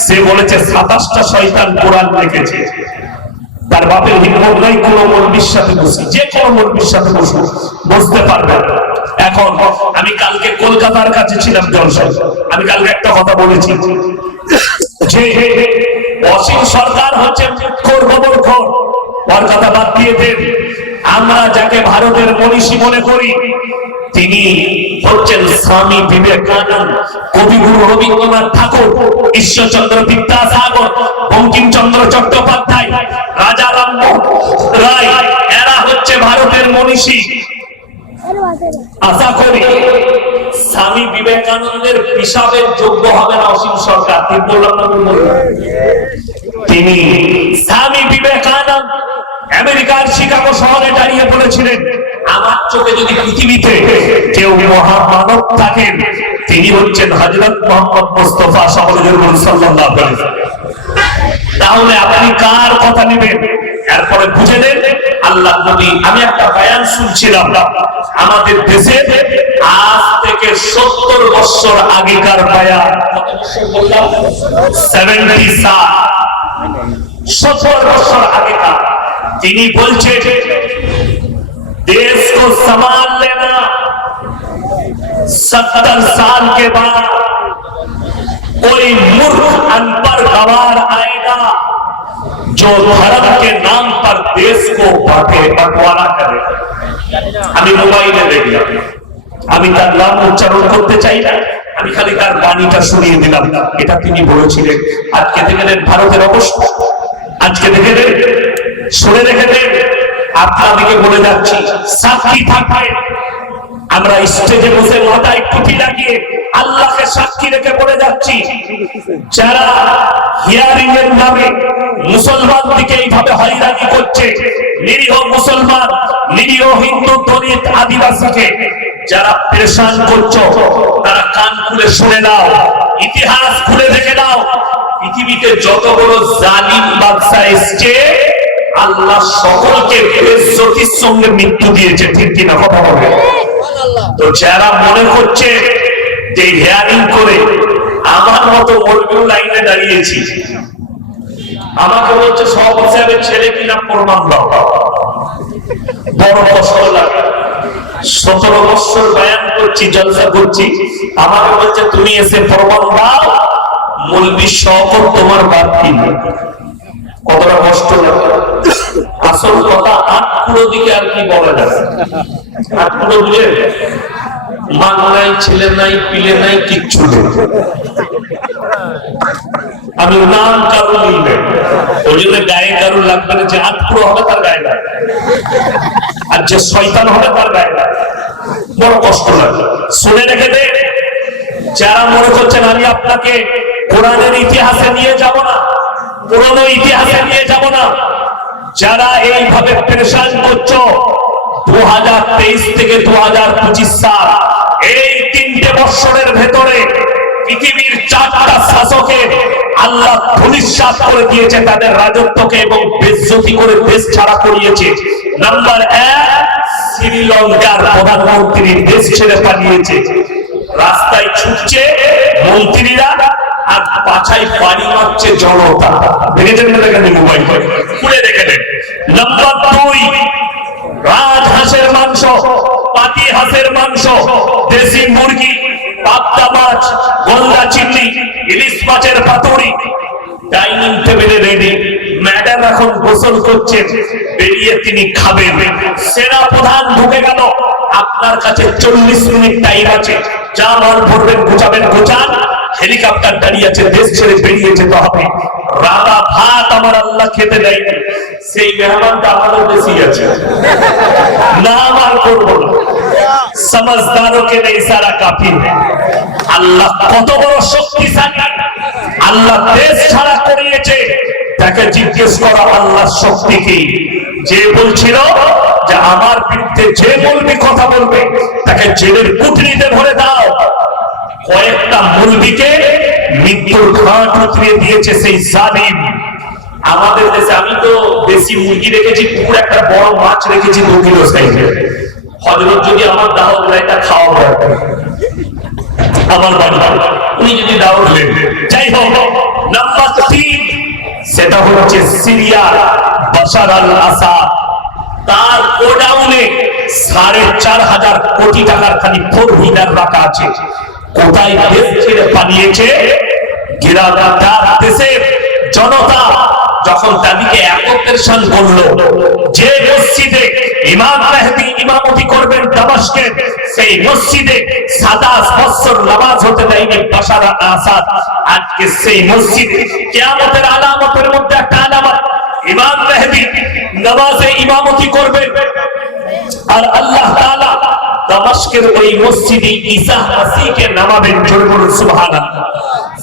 সে বলেছে 27টা শয়তান কোরআন লিখেছে। তার বাপের হিম্মত নাই কোন মৌলবীর সাথে বসি, যে কোনো মৌলবীর সাথে বসে বুঝতে পারবেন। এখন আমি কালকে কলকাতার কাছে ছিলাম জলসায়, আমি কালকে একটা কথা বলেছি যে অসীম সরকার হচ্ছে খোর, ওর কথা বাদ দিয়ে দেন। আমরা যাকে ভারতের মনীষী মনে করি তিনি হচ্ছেন স্বামী বিবেকানন্দ, কবিগুরু রবীন্দ্রনাথ ঠাকুর, ঈশ্বরচন্দ্র বিদ্যাসাগর, বঙ্কিমচন্দ্র চট্টোপাধ্যায়, রাজা রামমোহন রায়, এরা হচ্ছে ভারতের মনীষী। আশা করি স্বামী বিবেকানন্দের হিসাবের যোগ্য হবে না অসীম সরকার। তিনি স্বামী বিবেকানন্দ আমেরিকার শিকাগো শহরে দাঁড়িয়ে বলেছিলেন আমার চোখে যদি পৃথিবীতে কেউ মহামানব থাকেন তিনি হচ্ছেন হযরত মুহাম্মদ মুস্তাফা সাল্লাল্লাহু আলাইহি ওয়াসাল্লাম। তাহলে আপনি কার কথা নেবেন? এরপরে বুঝে নেন আল্লাহ নবী। আমি একটা বয়ান শুনছিলাম আমাদের দেশে আজ থেকে 70 বছর আগেকার বয়ান। কত বছর বললাম? 70 সাল, 70 বছর আগেকার। তিনি বলছে देश को संभाल लेना 70 साल के बाद कोई मूर्ख अनपढ़ गवार आएगा जो धर्म के नाम पर देश को बंटवारा करेगा। আমি মোবাইলে দেখলাম, আমি তার নাম উচ্চারণ করতে চাই না, আমি খালি তার বাণীটা শুনিয়ে দিলাম। এটা তিনি বলেছিলেন। আজকে দেখে নেন ভারতের অবস্থা, আজকে দেখে নেন, শুনে দেখে নেন। আপনাদেরকে বলে যাচ্ছি সাক্ষী থাকবে। আমরা স্টেজে বসে মাথায় টুপি লাগিয়ে আল্লাহকে সাক্ষী রেখে বলে যাচ্ছি যারা হিয়ারিং এর নামে মুসলমানদেরকে এইভাবে হয়রানি করছে, নিরীহ মুসলমান, নিরীহ হিন্দু, দলিত, আদিবাসীকে যারা পেরেশান করছো তারা কান খুলে শুনে নাও, ইতিহাস খুলে দেখে নাও। পৃথিবীতে যত বড় জালিম বাদশা এসছে আল্লাহ সকলকে বেইজ্জতির সঙ্গে মৃত্যু দিয়েছে। ঠিক কিনা কথা বলে? তো যারা মনে করছে যে হিয়ারিং করে আমার মতো মৌলবী লাইনে দাঁড়িয়েছি, আমাকে বলছে সব হিসাবে ছেলে কিনা প্রমাণ দাও, বড় কষ্ট লাগে। 17 বছর বয়ান করছি, জলসা করছি, আমাকে বলছে তুমি এসে প্রমাণ দাও মৌলবী শওকত তোমার বাদ কিনা। কতটা কষ্ট লাগে। আসল কথা 8 কুড়ো দিকে আর কি বলা যাবে। 8 কুড়ো বুঝে মা নাই, ছেলে নাই, পিলে নাই, কিচ্ছু নেই। আমি নাম কারো নিবে, ওই জন্য গায়ে কারো লাগবে না। যে 8 কুড়ো হবে তার গায়ে লাগবে, আর যে শয়তান হবে তার গায়ে লাগবে। বড় কষ্ট লাগে। শুনে রেখে দে, যারা মনে করছেন আমি আপনাকে কোরআনের ইতিহাসে নিয়ে যাব না, পুরনো ইতিহাসে নিয়ে যাব না, যারা এইভাবে পেরেশান করছো 2023 থেকে 2025 সাল, এই 3টে বছরের ভেতরে পৃথিবীর 4টা শাসকের আল্লাহ ধূলিসাৎ করে দিয়েছে তাদের রাজত্বকে এবং বেইজ্জতি করে দেশ ছাড়া করিয়েছে। নাম্বার 1, শ্রীলঙ্কার প্রধানমন্ত্রী দেশ ছেড়ে পালিয়েছে, রাস্তায় ছুটছে মন্ত্রীরা আর পাছায় পানি মারছে জনতা। দেখেছেন না? দেখেন মোবাইল খুলে দেখে নেন। নাম্বার 2, রাজহাঁসের মাংস, পাতি হাঁসের মাংস, দেশি মুরগি, পাবদা মাছ, গলদা চিংড়ি, ইলিশ মাছের পাতুরি ডাইনিং টেবিলে রেডি। ম্যাডাম এখন গোসল করছেন, বেরিয়ে তিনি খাবেন। সেনা প্রধান ঢুকে গেল, আপনার কাছে 40 মিনিট টাইম আছে, যা মাল ভরবেন গোছাবেন গোছান, হেলিকপ্টার দাঁড়িয়ে আছে, দেশ ছেড়ে বেরিয়ে যেতে হবে। রাধা ভাত আমার আল্লাহ খেতে দেয়নি, সেই মেহমানটা আমাদের দেশেই আছে, না আমার করবো না। समझदारों के लिए इशारा काफी है। আল্লাহ কত বড় শক্তিশালী, আল্লাহ দেশ ছাড়া করিয়েছে, তাকে জিজ্ঞেস করা আল্লাহর শক্তি কি। যে বলছিল যে আমার বিরুদ্ধে যে মৌলবি কথা বলবে তাকে জেলের কুঠরিতে ভরে দাও, কয়েকটা মৌলবিকে মৃত্যুর ঘাট উতরিয়ে দিয়েছে সেই জালিম। আমাদের দেশে আমি তো দেশি মুরগি রেখেছি, পুরো একটা বড় মাছ রেখেছি 2 কিলো সাইজের। হযরত যদি আমার দাওয়াত দেয় তা খাওয়া হয় আমার বাড়ি, উনি যদি দাওয়াত দেন। যাই হোক, নাম্বার 3 সেটা হচ্ছে সিরিয়ার বাশার আল আসাদ। তার গোডাউনে 4.5 কোটি টাকার খালি 4 হুইলার রাখা আছে। কোথায় দেশ ছেড়ে পালিয়েছে? গিরাদার দেশের জনতা যখন তাদেরকে একত্রেশন করলো, যে মসজিদে ইমাম মেহদী ইমামতি করবেন দামেস্কে, সেই মসজিদে 27 বছর নামাজ হতে দেয়নি বাশার আল আসাদ। আজকে সেই মসজিদে কিয়ামতের আলামতের মধ্যে একটা আলামত, ইমাম মেহদী নামাজে ইমামতি করবেন, আর আল্লাহ তাআলা দামেস্কের ওই মসজিদে ঈসা মাসীহকে নামাবেন। জোরে বলুন সুবহানাল্লাহ।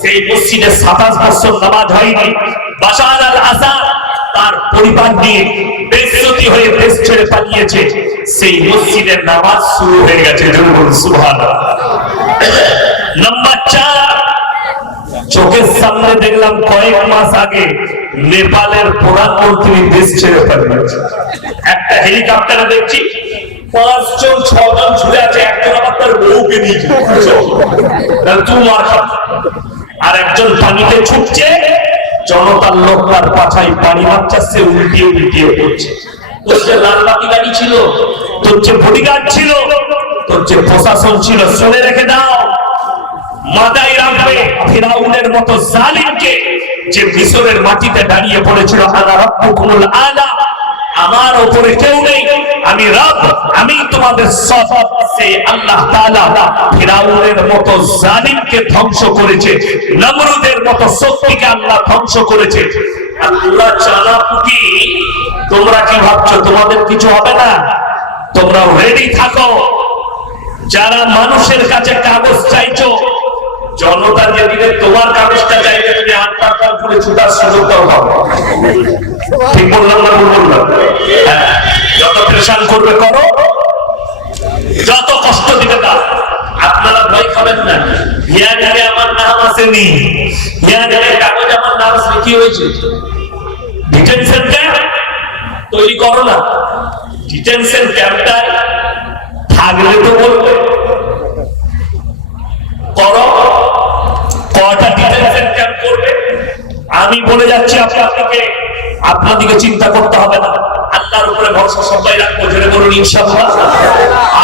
সেই মসজিদে 27 বছর নামাজ হয়নি। বাশার আল আসাদ তার পরিবার নিয়ে বেইজ্জতি হয়ে দেশ ছেড়ে পালিয়েছে, সেই মসজিদের নামাজ শুরু হয়ে গেছে। জোরে বলুন সুবহানাল্লাহ। নাম্বার 4, চোখের সামনে দেখলাম কয়েক মাস আগে নেপালের প্রধানমন্ত্রী দেশ ছেড়ে পালিয়েছে। একটা হেলিকপ্টারে দেখছি 5 জন 6 জন ঝুলে আছে, একজন আবার তার বউকে নিয়ে যাচ্ছে, তুই মার খা। আর একজন পানিতে ছুটছে, জনতার লোক তার পাছায় পানি মারছে, উল্টিয়ে উল্টিয়ে পড়ছে। তোর যে লাল বাতি গাড়ি ছিল, তোর যে বডিগার্ড ছিল, তোর যে প্রশাসন ছিল, শুনে রেখে দাও, মাথায় রাখবে ফিরাউনের মতো জালিমকে, যে মিশরের মাটিতে দাঁড়িয়ে পড়েছিল আনা রাব্বুকুমুল আলা, আমার উপরে কেউ নেই, আমি রব, আমি তোমাদের সব। সেই আল্লাহ তাআলা ফিরাউনের মতো জালিমকে ধ্বংস করেছে, নমরুদের মতো শক্তিকে আল্লাহ ধ্বংস করেছে। আল্লাহ চালাকি, তোমরা কি ভাবছো তোমাদের কিছু হবে না? তোমরা রেডি থাকো। যারা মানুষের কাছে কাগজ চাইছো, জনতা যেদিনে তোমার কাগজটা চাইবে, তুমি আত্মার করে ছুটার সুযোগ দাও। ঠিক বললাম না ভুল বললাম? যত প্রেশান করবে করো, যত কষ্ট দিবে দাও। আপনারা ভয় খাবেন না। ইয়ারে আমার নাম আসেনি, ইয়ারে কাগজ আমার নাম আসলে কি হয়েছে? ডিটেনশন ক্যাম্প তৈরি করো না। ডিটেনশন ক্যাম্পটায় থাকলে তো বলবে করো। কটা ডিটেনশন ক্যাম্প করবে? আমি বলে যাচ্ছি আপনাদেরকে চিন্তা করতে হবে না। আল্লাহর উপরে ভরসা সবাই রাখবো। জোরে বলুন ইনশাআল্লাহ।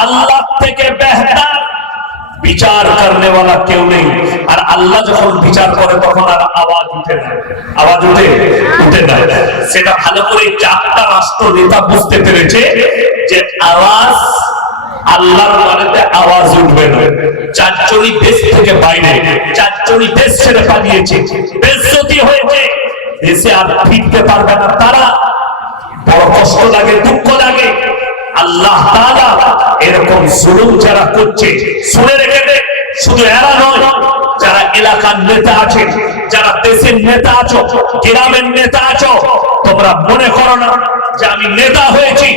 আল্লাহ থেকে বেহতর বিচার করনে वाला কেউ নেই। আর আল্লাহ যখন বিচার করে তখন আর আওয়াজ উঠে না, আওয়াজ উঠে না। সেটা ভালো করে 4টা রাষ্ট্র নেতা বুঝতে পেরেছে যে আওয়াজ আল্লাহর বাড়িতে আওয়াজ উঠবে না। 4 জনই দেশ থেকে বাইরে, 4 জনই দেশ ছেড়ে পালিয়েছে, বেইজ্জতি হয়েছে, দেশে আর ফিরতে পারবে না তারা। বড় কষ্ট লাগে, দুঃখ লাগে। আল্লাহ তাআলা এরকম জুলুম যারা করছে, শুনে রেখে দে, শুধু এরা নয়, যারা এলাকার নেতা আছে, যারা দেশের নেতা আছো, গ্রামের নেতা আছো, তোমরা মনে করো না যে আমি নেতা হয়েছি,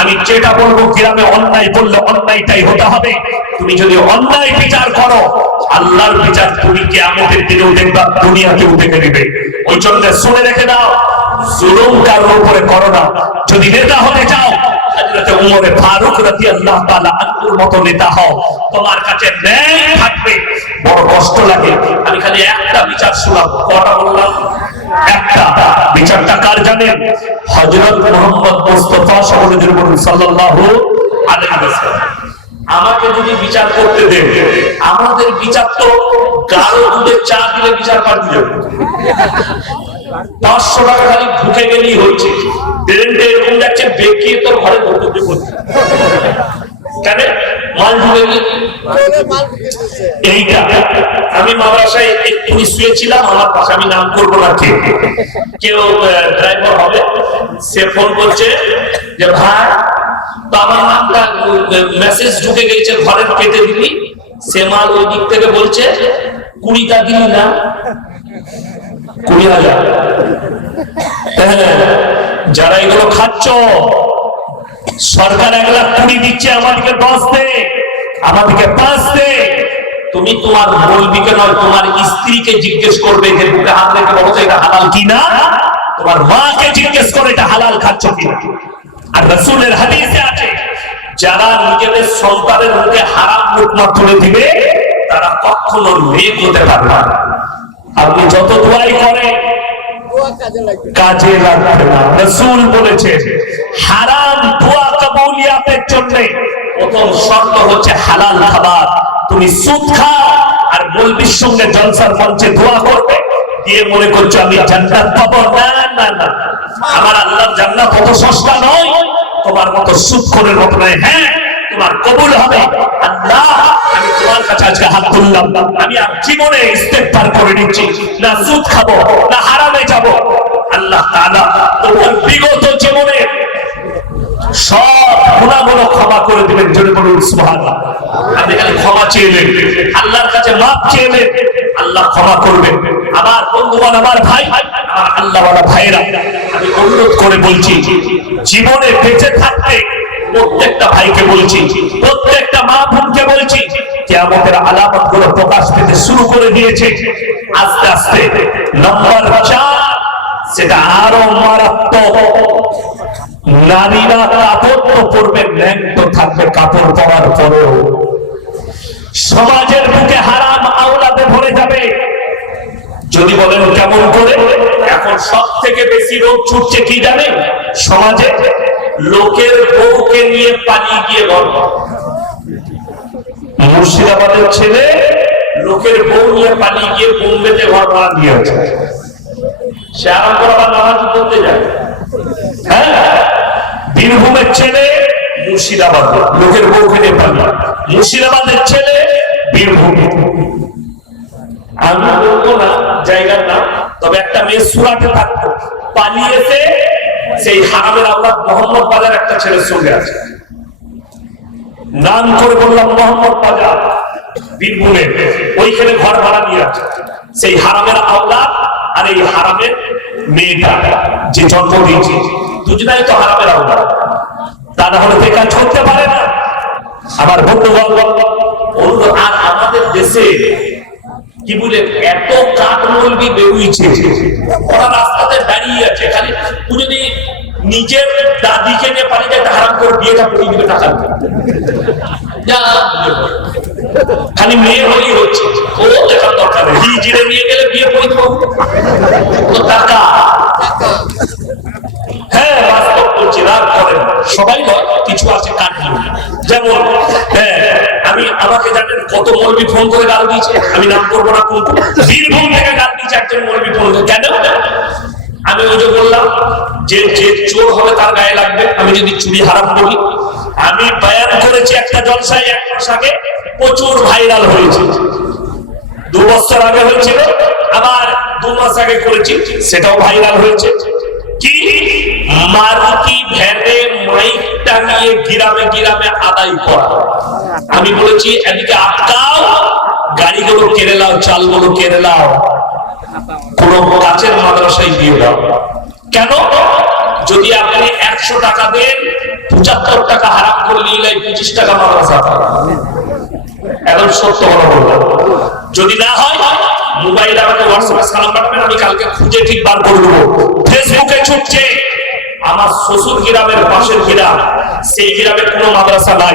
আমি যেটা বলবো গ্রামে অন্যায় বললে অন্যায়টাই হতে হবে। তুমি যদি অন্যায় বিচার করো, আল্লাহর বিচার তুমি কিয়ামতের দিনেও দেখবা, দুনিয়াতেও দেখে দিবে। ওই জন্য শুনে রেখে দাও, জুলুম কারোর উপরে করো না। যদি নেতা হতে চাও, হযরত ওমর ফারুক রাদিয়াল্লাহু তাআলা আনহুর মতো নেতা হও, তোমার কাছে ন্যায় থাকবে। বড় কষ্ট লাগে। আমি খালি একটা বিচার শোনাব। কটা বললাম? একটা। বিচারটা কার জানেন? হযরত মুহাম্মদ মুস্তাফা সাল্লাল্লাহু আলাইহি ওয়াসাল্লাম। আমাকে যদি বিচার করতে দেন, আমাদের বিচার তো গাঢ় দুধে চা দিলে বিচার পাল্টে যাবে। 500 টাকা খালি ঢুকে গেলেই হয়েছে। ট্রেনটা এরকম যাচ্ছে, বেঁকিয়ে তোর ঘরে ঢুকতে করছে। কেন মাল ঢুকে এইটা আমি মাদ্রাসায় একটু শুয়েছিলাম, আমার পাশে আমি নাম করবো না, কেউ ড্রাইভার হবে, সে ফোন করছে যে ভাই তো আমার নামটা মেসেজ ঢুকে গেছে ঘরের কেটে দিবি, সে মাল ওই দিক থেকে বলছে 20টা দিলি না 20,000। যারা এগুলো খাচ্ছ, সরকার 1,20,000 দিচ্ছে, আমাদেরকে 10 দে, আমাদেরকে 5 দে। তুমি তোমার বলবিকে নয়, তোমার স্ত্রীকে জিজ্ঞেস করবে যে বুকে হাত রেখে বলো এটা হালাল কিনা, তোমার মাকে জিজ্ঞেস করে এটা হালাল খাচ্ছ কিনা। আর রাসূলের হাদিসে আছে যারা নিজেদের সন্তানের মুখে হারাম লোকমা তুলে দিবে তারা কখনো নেক হতে পারবে না। আপনি যত দোয়াই করেন কাজে লাগবে না। রাসূল বলেছেন হারাম দোয়া কবুলিয়াতের জন্য প্রথম শর্ত হচ্ছে হালাল খাবার। তুমি সুদ খাও আর মৌলবীর সঙ্গে জলসার মঞ্চে দোয়া করবে, দিয়ে মনে করছো আমি জান্নাত পাবো। না না না, আমার আল্লাহর জান্নাত কত সস্তা নয়, তোমার মতো সুদখোরের মতো নয়। হ্যাঁ, তোমার কবুল হবে। আল্লাহ আমি তোমার কাছে আজকে হাত তুললাম, আমি আর জীবনে ইস্তেগফার করে নিচ্ছি, না সুদ খাবো না হারামে যাব। আল্লাহ তাআলা তোমার বিগত জীবনে সব গুনাহগুলো ক্ষমা করে দিবেন। জোরে বলুন সুবহানাল্লাহ। আপনি খালি ক্ষমা চেয়েলেন, আল্লাহর কাছে মাফ চেয়েলেন, আল্লাহ ক্ষমা করবেন। আমার বন্ধুগণ, আমার ভাই, আমার আল্লাহওয়ালা ভাইরা, আমি অনুরোধ করে বলছি, জীবনে বেঁচে থাকতে প্রত্যেকটা ভাইকে বলছি, প্রত্যেকটা মা বোনকে বলছি, কিয়ামতের আলামত গুলো প্রকাশ পেতে শুরু করে দিয়েছে আস্তে আস্তে। নম্বর 4, সেটা আরো মারাত্মক। নারীরা কাপড় তো পরবে, ন্যাংটো থাকবে কাপড় পরার পরেও। সমাজের বুকে হারাম আওলাদে ভরে যাবে। যদি বলেন কেমন করে, এখন সব থেকে বেশি রোগ ছুটছে কি জানেন? সমাজে লোকের বউকে নিয়ে পালিয়ে গিয়ে গল্প। মুর্শিদাবাদের ছেলে লোকের বউ নিয়ে পালিয়ে গিয়ে বোম্বেতে ঘর ভাড়া নিয়েছে। সে আরাম করে আবার নামাজি পড়তে যায়। হ্যাঁ, বীরভূমের ছেলে মুর্শিদাবাদ লোকের বউকে নিয়ে পালিয়ে, মুর্শিদাবাদের ছেলে বীরভূম। আমি বলবো না জায়গার নাম, তবে একটা মেয়ে সুরাটে থাকতো, পালিয়েছে সেই হারামের আওলাদ মোহাম্মদ বাজার একটা ছেলের সঙ্গে আছে। নাম করে বললাম মোহাম্মদ বাজার, বীরভূমের, ওইখানে ঘর ভাড়া নিয়ে আছে। সেই হারামের আওলাদ আর এই হারামের মেয়েটা যে জন্ম দিয়েছে, দুজনাই তো হারামের আওলাদ, তা না হলে বেকার করতে পারে না। আমার বন্ধুগণ, আর আমাদের দেশে কি বলে এত কাঠ মৌলবি বেরুইছে, ওরা রাস্তাতে দাঁড়িয়ে আছে, খালি যদি নিজের দাদিকে নিয়ে পালিয়ে যায় হারাম করে বিয়েটা করে দিবে টাকা, খালি মেয়ে হলেই হচ্ছে, ও দেখার দরকার নেই। হিজিরে নিয়ে গেলে বিয়ে করে দেবো তো টাকা। হ্যাঁ, বাস্তব বলছি, রাগ করেন সবাই নয়, কিছু আছে কাঠি। যেমন আমি আমাকে জানেন কত মৌলবি ফোন করে গাল দিয়েছে, আমি নাম করবো না, কোন বীরভূম থেকে গাল দিয়েছে একজন মৌলবি ফোন করে। কেন? আমি ওই যে বললাম যে যে চোর হবে তার গায়ে লাগবে। আমি যদি চুরি হারাম করি, আমি বয়ান করেছি একটা জলসায় 1 মাস আগে, প্রচুর ভাইরাল হয়েছে। 2 বছর আগে হয়েছিল, আবার 2 মাস আগে করেছি, সেটাও ভাইরাল হয়েছে। কি মারুতি ভ্যানে মাইক টাঙিয়ে গ্রামে গ্রামে আদায় করা। আমি বলেছি এদিকে আটকাও, গাড়িগুলো কেড়ে নাও, চালগুলো কেড়ে নাও, কোন কাছের মাদ্রাসায় দিয়ে দাও। কেন? যদি আপনি 100 টাকা দেন, 75 টাকা হারাম করে নিলে 25 টাকা মাদ্রাসা পাবেন। এখন সত্য কথা বললাম। যদি না হয় মোবাইল আমাকে হোয়াটসঅ্যাপে সালাম পাঠাবেন, আমি কালকে খুঁজে ঠিক বার করে দেবো। ফেসবুকে ছুটছে আমার শ্বশুর গ্রামের পাশের গ্রাম, সেই গ্রামে কোনো মাদ্রাসা নাই,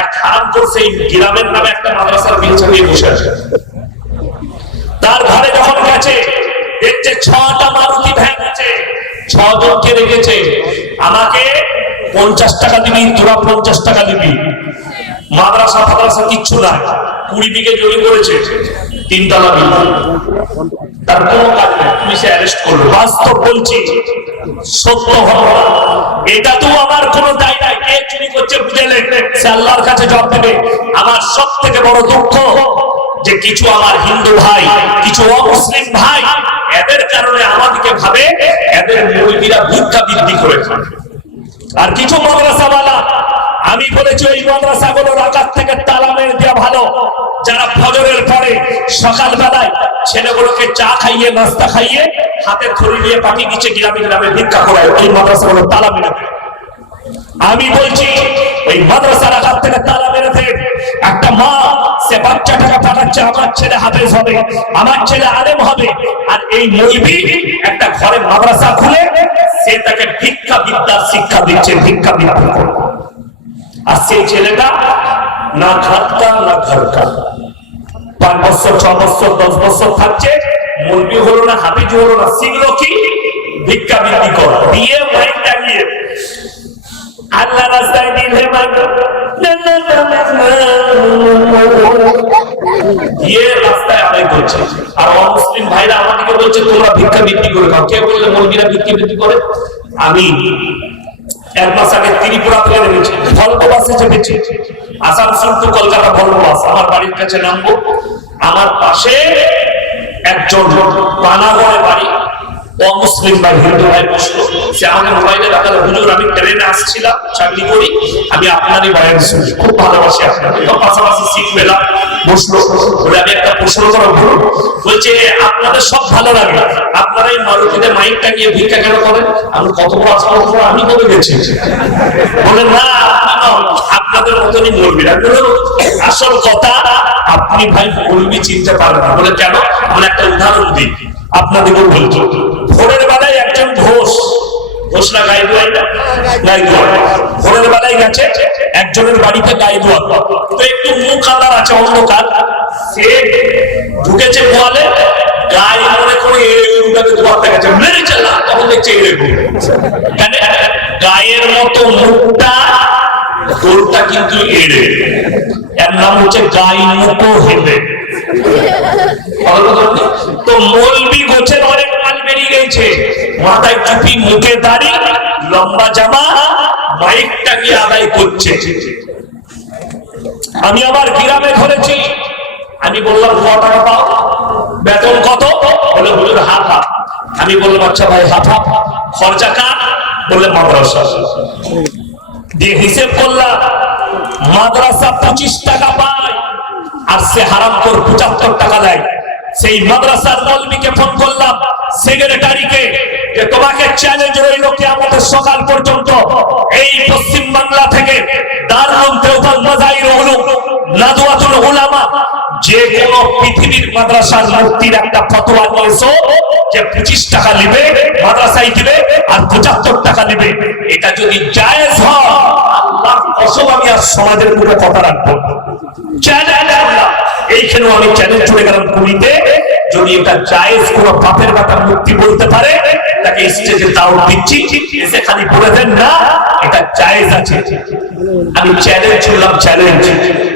এক হারাম করে সেই গ্রামের নামে একটা মাদ্রাসার বিল চালিয়ে বসে আছে। তার ঘরে যখন গেছে দেখছে 6টা মারুতি ভ্যান আছে, 6 জনকে রেখেছে, আমাকে 50 টাকা দিবি, তোরা 50 টাকা দিবি। মাদ্রাসা ফাদ্রাসা কিচ্ছু নাই, 20 বিঘে জমি করেছে, 3 তলা বিল্ডিং। তার কোনো কাজ নেই, পুলিশে অ্যারেস্ট করলো। বাস্তব বলছি, সত্য ঘটনা। এটা তো আমার কোনো দায় নাই, কে চুরি করছে বুঝেলেন, সে আল্লাহর কাছে জবাব দেবে। আমার সব থেকে বড় দুঃখ যে কিছু আমার হিন্দু ভাই, কিছু অমুসলিম ভাই, এদের কারণে আমাদেরকে ভাবে এদের মৌলবীরা ভিক্ষা বৃদ্ধি করে খায়। আর কিছু মাদ্রাসাওয়ালা, আমি বলেছি ওই মাদ্রাসাগুলো রাকাত থেকে তালা মেরে দেওয়া ভালো। যারা ফজরের পরে সকাল বেলায় ছেলেগুলোকে চা খাইয়ে নাস্তা খাইয়ে হাতে থলি দিয়ে পাঠিয়ে দিচ্ছে গ্রামে গ্রামে ভিক্ষা করায়, ওই মাদ্রাসাগুলো তালা মেরে দেয়। আমি বলছি ওই মাদ্রাসা রাকাত থেকে তালা মেরে দেয়। একটা মা সে বাচ্চাটাকে পাঠাচ্ছে আমার ছেলে হাফেজ হবে, আমার ছেলে আলেম হবে, আর এই মৌলবি একটা ঘরে মাদ্রাসা খুলে সে তাকে ভিক্ষা বিদ্যার শিক্ষা দিচ্ছে, ভিক্ষা বিদ্যা করে। আর সেই ছেলেটা না খাটকা না ঘরকা, 5 বছর 6 বছর 10 বছর থাকছে, মৌলবি হলো না, হাফেজ হলো না, শিখলো কি? ভিক্ষা বৃদ্ধি কর দিয়ে মাইক টাঙিয়ে আল্লাহ রাস্তায় দিলে দিয়ে রাস্তায় আদায় করছে। আর অমুসলিম ভাইরা আমাদেরকে বলছে তোমরা ভিক্ষা বৃদ্ধি করে খাও। কে বললে মৌলবীরা ভিক্ষা বৃদ্ধি করে? আমি 1 মাস আগে ত্রিপুরা থেকে নেমেছি, ভলভো বাসে চেপেছি, Asansol to Kolkata Volvo bus. আমার বাড়ির কাছে নামবো, আমার পাশে একজন পানাগড়ে বাড়ি অমুসলিম ভাই, হিন্দু ভাই বসলো। সে আমাকে মোবাইলে দেখালো, হুজুর আমি ট্রেনে আসছিলাম, চাকরি করি, আমি আপনারই বয়ান শুনি, খুব ভালোবাসি আপনাকে, তো পাশাপাশি সিট পেলাম। বসলো, বলে আমি একটা প্রশ্ন করা বলুন। বলছে আপনাদের সব ভালো লাগে, আপনারা এই মারুতিতে মাইকটা নিয়ে ভিক্ষা কেন করেন? আমি কত বড় আশা, আমি কবে গেছি? বলে না আপনাদের মতনই মৌলবীরা। আসল কথা আপনি ভাই মৌলবী চিনতে পারেন না। বলে কেন? আমরা একটা উদাহরণ দিই আপনাদেরকেও বলছি। ভোরের বেলায় একজন ঘোষরা গায়ে দোয়াই না, গায়ে দোয়া, ভোরের বেলায় গেছে একজনের বাড়িতে গায়ে দোয়া, তো একটু মুখ আলার আছে, অন্ধকার, সে ঢুকেছে গোয়ালে, গায়ে মনে করে গরুটাকে দোয়াতে গেছে, মেরে চালা, তখন দেখছে এড়ে গরু। কেন? গায়ের মতো মুখটা, গরুটা কিন্তু এড়ে। এর নাম হচ্ছে গাই মুখো হেবে। তো মৌলবি গোছের অনেক মাল বেরিয়ে গেছে, মাথায় টুপি, মুখে দাড়ি, লম্বা জামা, মাইক টাঙিয়ে আদায় করছে। আমি আমার গ্রামে ধরেছি, আমি বললাম ক টাকা পাও, বেতন কত? বলে হুজুর হাফ হাফ। আমি বললাম আচ্ছা ভাই হাফ হাফ, খরচা কার? বলে মাদ্রাসা। দিয়ে হিসেব করলাম, মাদ্রাসা 25 টাকা পায়, আর সে হারামখোর 75 টাকা দেয়। সেই মাদ্রাসার মৌলবীকে ফোন করলাম, সেক্রেটারিকে, যে তোমাকে চ্যালেঞ্জ রইল কিয়ামতের সকাল পর্যন্ত এই পশ্চিম বাংলা থেকে দারুল দেওবন্দ মাযাহির উলুম নাদওয়াতুল উলামা যে কোন পৃথিবীর মাদ্রাসার মুফতির একটা ফতোয়া নিয়েছো যে 25 টাকা নেবে মাদ্রাসায় দিবে আর 75 টাকা নেবে। এটা যদি জায়েজ হয়, আল্লাহর কসম আমি আর সমাজের মুখে কথা রাখবো, চ্যালেঞ্জ করলাম। এইখানেও আমি চ্যালেঞ্জ ছুড়ে গেলাম পুরীতে, যদি এটা জায়েজ কোন পাপের কথা মুক্তি বলতে পারে তাকে স্টেজে দাওয়াত দিচ্ছি, এসে খালি বলে দেন না এটা জায়েজ আছে। আমি চ্যালেঞ্জ ছুড়লাম, চ্যালেঞ্জ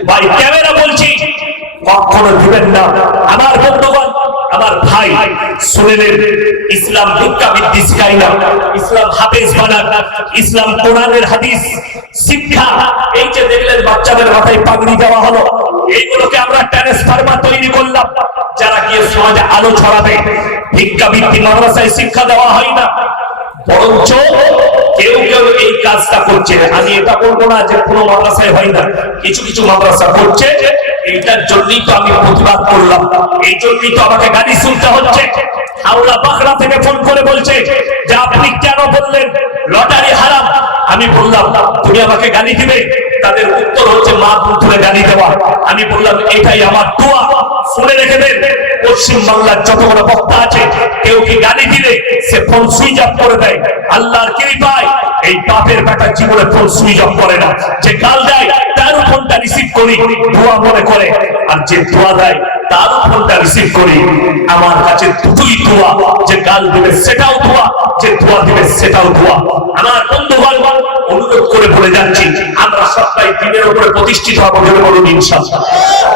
ভাই, ক্যামেরা বলছি, কখনো দিবেন না। আমার বন্ধুগণ, আমার ভাই শুনেলেন, ইসলাম ভিক্ষা বৃদ্ধি শিখাই না, ইসলাম হাফেজ বানান, ইসলাম কোরআনের হাদিস শিক্ষা। এই যে দেখলেন বাচ্চাদের মাথায় পাগড়ি দেওয়া হলো, এইগুলোকে আমরা ট্রান্সফরমার তৈরি করলাম, যারা গিয়ে সমাজে আলো ছড়াবে। ভিক্ষা বৃদ্ধি মাদ্রাসায় শিক্ষা দেওয়া হয় না, বরঞ্চ কেউ কেউ এই কাজটা করছে। আমি এটা বলবো না যে কোনো মাদ্রাসায় হয় না, কিছু কিছু মাদ্রাসা করছে। এইটার জন্যই তো আমি প্রতিবাদ করলাম, এই জন্যই তো আমাকে গালি শুনতে হচ্ছে। হাওড়া বাঁকড়া থেকে ফোন করে বলছে যে আপনি কেন বললেন লটারি হারাম? আমি বললাম তুমি আমাকে গালি দিবে? তাদের উত্তর হচ্ছে মা তুলে গালি দেওয়া। আমি বললাম এটাই আমার দোয়া, শুনে রেখে দেন। পশ্চিম বাংলার যত বড় বক্তা আছে, কেউ কি গালি দিলে সে ফোন সুইচ অফ করে দেয়। আল্লাহর কৃপায় এই বাপের বেটা জীবনে ফোন সুইচ অফ করে না। যে গাল দেয় তার ফোনটা রিসিভ করি দোয়া মনে করে, আর যে দোয়া দেয় তার ফোনটা রিসিভ করি। আমার কাছে দুটোই দোয়া, যে গাল দিবে সেটাও দোয়া, যে দোয়া দিবে সেটাও দোয়া। আমার বন্ধুগণ, অনুরোধ করে বলে যাচ্ছি, আমরা সবাই দিনের উপরে প্রতিষ্ঠিত হবো, বলুন ইনশাআল্লাহ।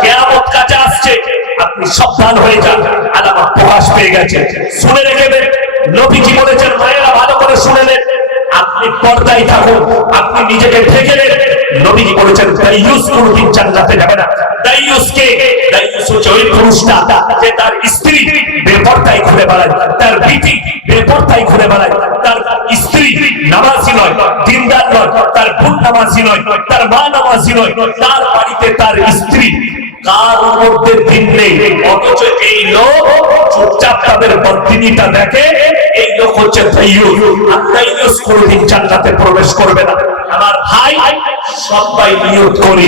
কিয়ামত কাছে আসছে, আপনি সাবধান হয়ে যান, আলামত প্রকাশ পেয়ে গেছে। শুনে রেখেবেন, নবীজি বলেছেন, মায়েরা ভালো করে শুনে নেন, আপনি পর্দায় থাকুন, আপনি নিজেকে ঢেকে নেন। নবীজি বলেছেন দাইয়ুস কোনদিন জান্নাতে যাবে না। দাইয়ুস কে? দাইয়ুস হচ্ছে ওই পুরুষটা যে তার স্ত্রী বেপরদায় ঘুরে বেড়ায়, তার বিটি বেপরদায় ঘুরে বেড়ায়, তার স্ত্রী নামাজি নয়, দিনদার নয়, তার বোন নামাজি নয়, তার মা নামাজি নয়, তার বাড়িতে তার স্ত্রী কার মধ্যে দিন নেই, অথচ এই লোক চুপচাপ তাদের বদদিনীটা দেখে। এই লোক হচ্ছে দাইয়ুস। আর দাইয়ুস কোনদিন জান্নাতে প্রবেশ করবে না। আমার ভাই, সবাই নিয়ত করি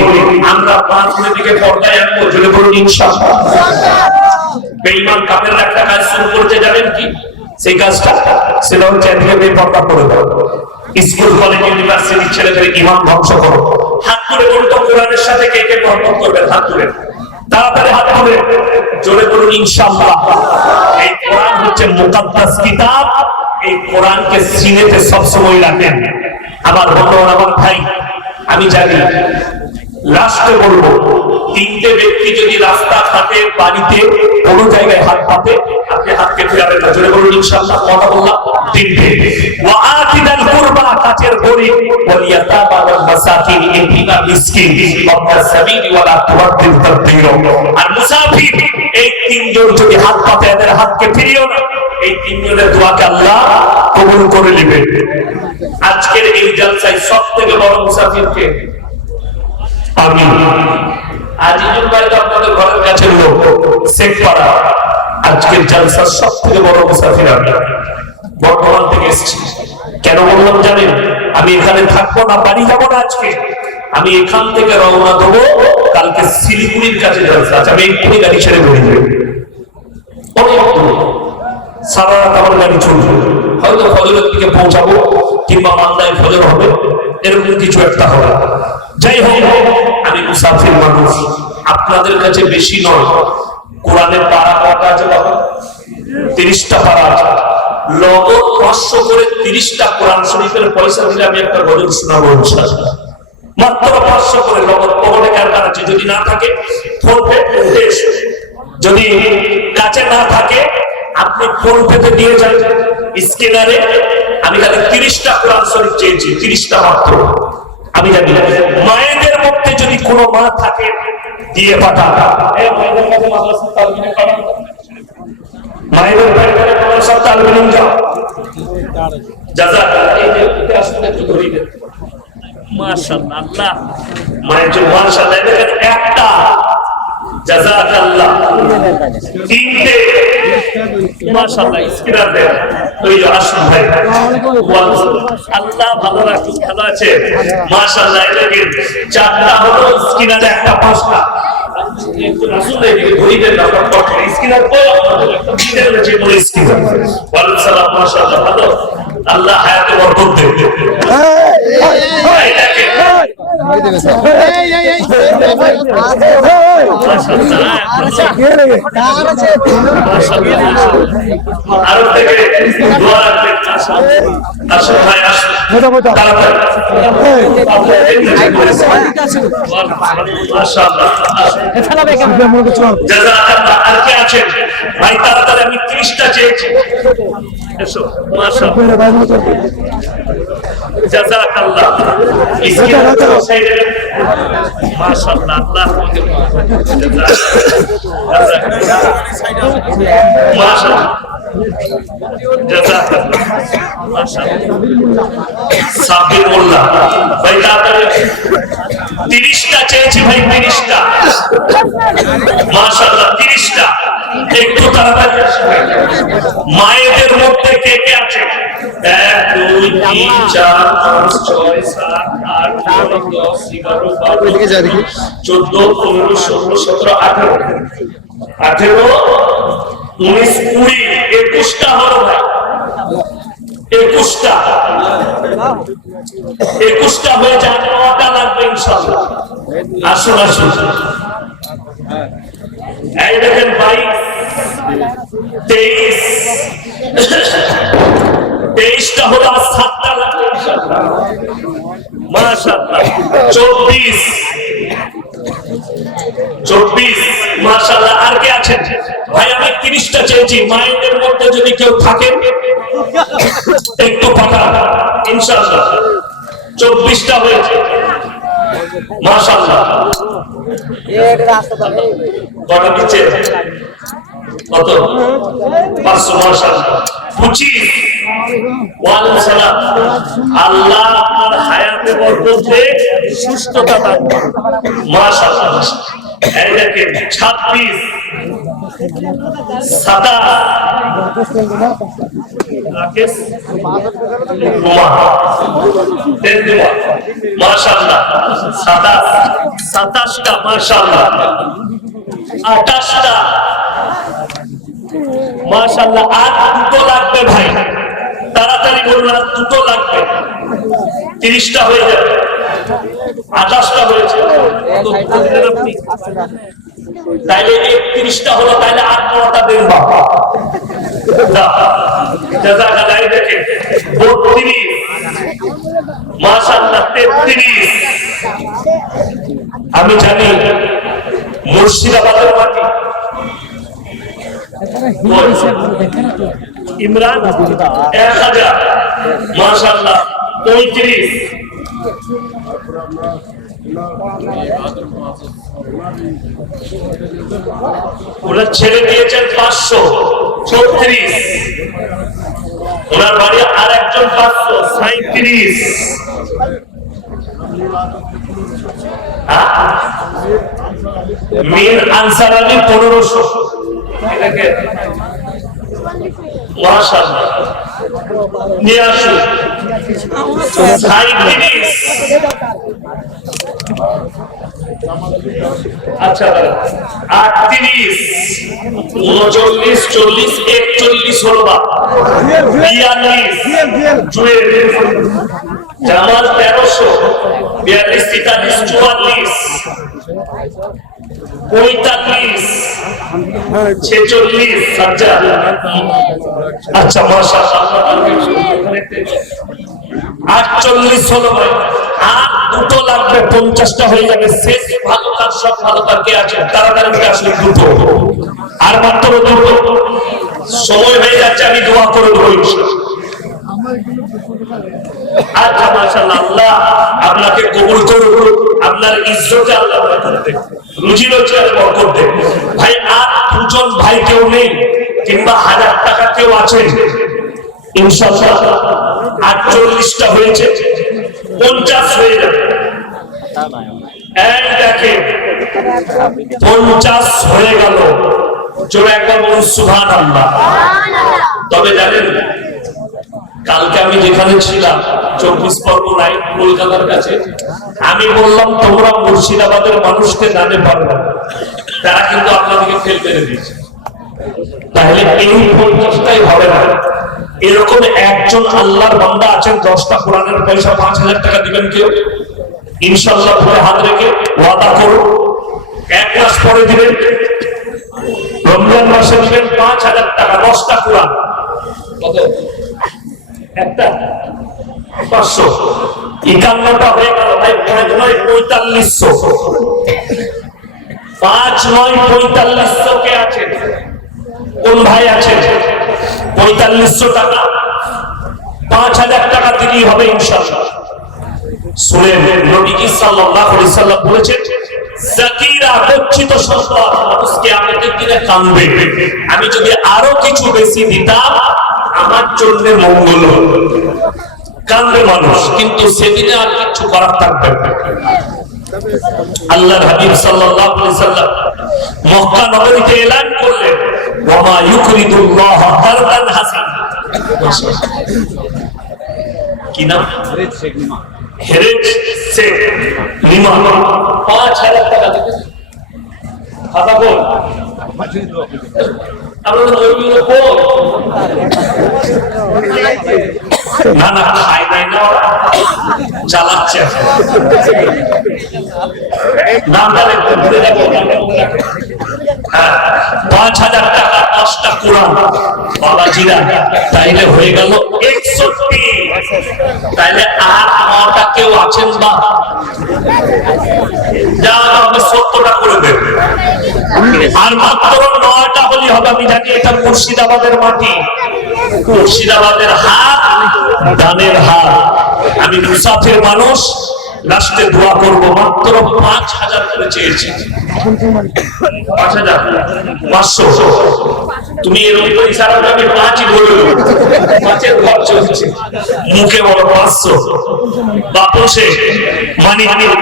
আমরা পাঁচের দিকে পর্দায় আনবো, জোরে বলুন ইনশাআল্লাহ। বেঈমান কাফেররা একটা কাজ শুরু করতে জানেন কি? সেই কাজটা সেটা হচ্ছে এদিকে বেপর্দা করে দাও, স্কুল কলেজ ইউনিভার্সিটির ছেলেদের ঈমান ধ্বংস করো। হাত তুলে বলুন তো কোরআনের সাথে কে কে মহব্বত করবেন? হাত তুলে, তাড়াতাড়ি হাত তুলে, জোরে বলুন ইনশাআল্লাহ। এই কোরআন হচ্ছে মুকাদ্দাস কিতাব, এই কোরআনকে সিনেতে সবসময় রাখেন। আমার বন্ধুরা, আমার ভাই, আমি জানি লাস্টে বলবো, তিনটে ব্যক্তি যদি রাস্তা ঘাটে বাড়িতে কোনো জায়গায় হাত পাতে, আপনি হাতকে ফেরাবেন না, জোরে বলুন ইনশাআল্লাহ। কথা বললাম তিনটে, ওয়া আতিদাল কুরবা, কাছের গরীব, ওয়াল ইয়াতামা ওয়াল মাসাকিন, ইতিমা মিসকিন, ওয়াবনাস সাবিলি ওয়ালা তুবাদ্দিল তাবদীরা। আর মুসাফির, এই তিনজন যদি হাত পাতে, এদের হাতকে ফিরিও না। এই তিনজনের দোয়াকে আল্লাহ কবুল করে নেবেন। আজকের এই জলসায় সবথেকে বড় মুসাফির কে? আমি। আজিজুল ভাই তো আপনাদের ঘরের কাছের লোক, শেখপাড়া। আজকের জলসার সবথেকে বড় মুসাফির আমি, বর্ধমান থেকে এসেছি। কেন বললাম জানেন? আমি এখানে থাকবো না, বাড়ি যাবো না আজকে। আমি এখান থেকে রওনা দেবো কালকে শিলিগুড়ির কাছে জলসা আছে। আমি এক্ষুনি গাড়ি ছেড়ে বেরিয়ে যাবো, অনেক দূর, সারা রাত আমার গাড়ি চলবে। হয়তো ফজরের দিকে পৌঁছাবো, কিংবা মালদায় ফজর হবে, এরকম কিছু একটা হবে। যাই হোক, আমি মুসাফির মানুষ, আপনাদের কাছে বেশি নয়। কোরআনের পারা কটা আছে বাবা? 30টা পারা আছে। নগদ 500 করে 30টা কোরআন শরীফের পয়সা দিলে আমি একটা গজল শোনাবো ইনশাআল্লাহ। মাত্র 500 করে নগদ। পকেটে কার আছে? যদি না থাকে ফোন পে, যদি কাছে না থাকে আপনি ফোন পেতে দিয়ে যান স্ক্যানারে। আমি খালি 30টা কোরআন শরীফ চেয়েছি, 30টা মাত্র। আমি জানি মায়েদের মধ্যে যদি কোনো মা থাকে দিয়ে পাঠান। মায়েদের কাছে মাদ্রাসা তালবিনে পাঠান, মায়েদের বাড়িতে মাদ্রাসা তালবিনে যাও। জাযাকাল্লাহ। এই যে আসলে একটু ধরিয়ে দেন, মাশাআল্লাহ। আল্লাহ মায়ের জন্য মাশাআল্লাহ। দেখেন একটা, জাযাকাল্লাহ। তিনটে, মাশাআল্লাহ। স্ক্রিনারে ওই যে আসুন ভাই, আল্লাহ ভালো রাখুন, ভালো আছে মাশাআল্লাহ। এটাকে 4টা হলো স্ক্রিনারে, একটা 5টা। একটু রাসূল এদিকে ধরিয়ে দেন না, স্ক্রিনার কই আপনাদের একটা দিনের যে বলে স্ক্রিনার। ওয়ালাইকুম সালাম, মাশাআল্লাহ। ভালো, আল্লাহ হায়াতে বরকত দেন। এটাকে আরো থেকে দোয়া রাখবেন। আসুন ভাই, আসুন আর কে আছেন ভাই? তাড়াতাড়ি, আমি 30টা চেয়েছি। এসো, মাশাআল্লাহ, জাযাকাল্লাহ। মাশাআল্লাহ, আল্লাহ মাশাআল্লাহ, জাযাকাল্লাহ, মাশাআল্লাহ। সাবির মোল্লা ভাই, তাড়াতাড়ি 30টা চেয়েছি ভাই, 30টা। মাশাআল্লাহ, 30টা। একটু তাড়াতাড়ি আসবে। মায়েদের মধ্যে কে কে আছে? 1 2 3 4 5 6 7 8 9 10 11 12 14 15 16 17 18 19 20 21টা হলো ভাই, 21টা। 21টা হয়ে যায়, 9টা লাগবে ইনশাআল্লাহ। আসুন আসুন। এই দেখেন 22 23 23টা হলো, আর 7টা লাগবে ইনশাআল্লাহ। মাশাআল্লাহ। 24 মাশাআল্লাহ। আর কে আছে? আছেন, ভাই আমি 30টা চেয়েছি, মায়েদের মধ্যে যদি কেউ থাকেন একটু পাঠান, ইনশাআল্লাহ। 24টা হয়েছে, মাশাআল্লাহ। কটা দিচ্ছে? কত? 500, মাশাআল্লাহ। 25। ওয়ালাইকুম সালাম। আল্লাহ আপনার হায়াতে বরকত দেয়, সুস্থতা দান করুন, মাশাআল্লাহ। এই দেখেন 26, 27, মাশাআল্লাহ। 27টা, মাশাআল্লাহ। 28টা, মাশাআল্লাহ। আর দুটো লাগবে ভাই, তাড়াতাড়ি বলুন, আর দুটো লাগবে। 30টা হয়ে যাবে, 28টা হয়েছে। তাইলে 31টা হলো, তাইলে আর 9টা দেন বাবা। জাযাকাল্লাহ। দেখেন 32, মাশাআল্লাহ। 33। আমি জানি মুর্শিদাবাদের মাটি, ইমরান 1000, মাশাআল্লাহ। 35, ওরা ছেড়ে দিয়েছেন 500, 36। ওনার বাড়ি আর একজন 500, 37। মীর আনসার আলী 1500। এটাকে মাশাআল্লাহ নিয়ে আসুন। 37। আচ্ছা 38, 39, 40, 41 হলো বা 42। জুয়েল জামাল 1300, 42, 43, 44, 45, 46। সাজ্জাদ। আচ্ছা মাশাআল্লাহ। 48 হলো ভাই, আর দুটো লাগবে, 50টা হয়ে যাবে। শেষ ভালো কাজ, সব ভালো কাজ কে আছে? তাড়াতাড়ি আসলে দুটো, আর মাত্র দুটো। সময় হয়ে যাচ্ছে, আমি দোয়া করে দেবো ইনশাআল্লাহ। আচ্ছা মাশাআল্লাহ, আল্লাহ আপনাকে কবুল করুন, আপনার ইজ্জতে আল্লাহ বরকত দেন, রুজি রোজগারে বরকত দেন। ভাই আর দুজন ভাই কেউ নেই, কিংবা 1000 টাকা কেউ আছে? ইনশাআল্লাহ 48টা হয়েছে, 50 হয়ে যাবে। এই দেখেন 50 হয়ে গেল। জোরে একবার বলুন সুবহানাল্লাহ। তবে জানেন, কালকে আমি যেখানে ছিলাম 24 পরগনায়, কলকাতার কাছে, আমি বললাম তোমরা মুর্শিদাবাদের মানুষকে জানে পারবে, তারা কিন্তু আপনাদেরকে ফেল মেরে দিয়েছে। তাহলে এই 50টাই হবে না। এরকম একজন আল্লাহর বান্দা আছেন, 10টা কোরআনের পয়সা 5000 টাকা দিবেন কেউ? ইনশাআল্লাহ পুরো হাত রেখে ওয়াদা করুন, 1 মাস পরে দিবেন, রমজান মাসে দিবেন 5000 টাকা, 10টা কোরআন। কত? একটা 500, 51টা হয়ে গেল ভাই। 5 9 4500, 5 9 4500 কে আছে? কোন ভাই আছে? 4500 টাকা, 5000 টাকা দিলেই হবে ইনশাআল্লাহ। শুনেন, নবীজি সাল্লাল্লাহু আলাইহি সাল্লাম বলেছেন, যাকিরা বঞ্চিত সম্পদ মানুষ কিয়ামতের দিনে কাঁদবে, আমি যদি আরো কিছু বেশি দিতাম আমার জন্য মঙ্গল হতো। কাঁদবে মানুষ, কিন্তু সেদিনে আর কিছু করার থাকবে না। আল্লাহর হাবিব সাল্লাল্লাহু আলাইহি সাল্লাম মক্কা নগরীতে এলান করলেন, ওয়া মা ইউকরিদুল্লাহ কারদান হাসান। কি নাম? হেরেজ শেখ লিমা। 5000 টাকা দিতে খাতা বল। না না, খাই নাই না, চালাচ্ছে। নামটা একটু ভুলে যাবো। 5000 টাকা, 10টা কোরআন বাবাজিরা, তাইলে হয়ে গেল 61। তাইলে আর 9টা কেউ আছেন বা? যা আমি 70টা করে দেব, আর মাত্র 9 টাকা হলে হবে। আমি জানি এটা মুর্শিদাবাদের মাটি, মুর্শিদাবাদের হাত দানের হাত। আমি মুসাফির মানুষ, লাস্টে দোয়া করব। মাত্র 5,000 করে চেয়েছি। 5,000 500 তুমি এরকম করে ইশারা করে আমি 5ই বলে দেবো। 5-এর ঘর চলছে, মুখে বড় 500। বাপু শেখ মানিকপুর,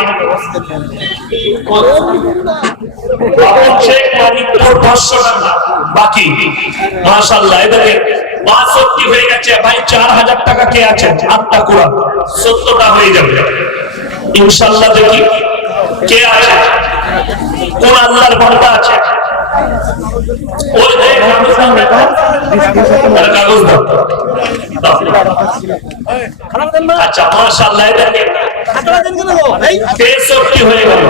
বাপু শেখ মানিকপুর 500 টাকা বাকি। মাশাআল্লাহ, এদিকে 62 হয়ে গেছে ভাই। 4,000 টাকা কে আছেন? 8টা কোরআন 70টা হয়ে যাবে ইনশাআল্লাহ। দেখি কে আছে, কোন আল্লাহর বান্দা আছে। ওই দেখ কাগজ দাও। আচ্ছা মাশাআল্লাহ, এদিকে 63 হয়ে গেল,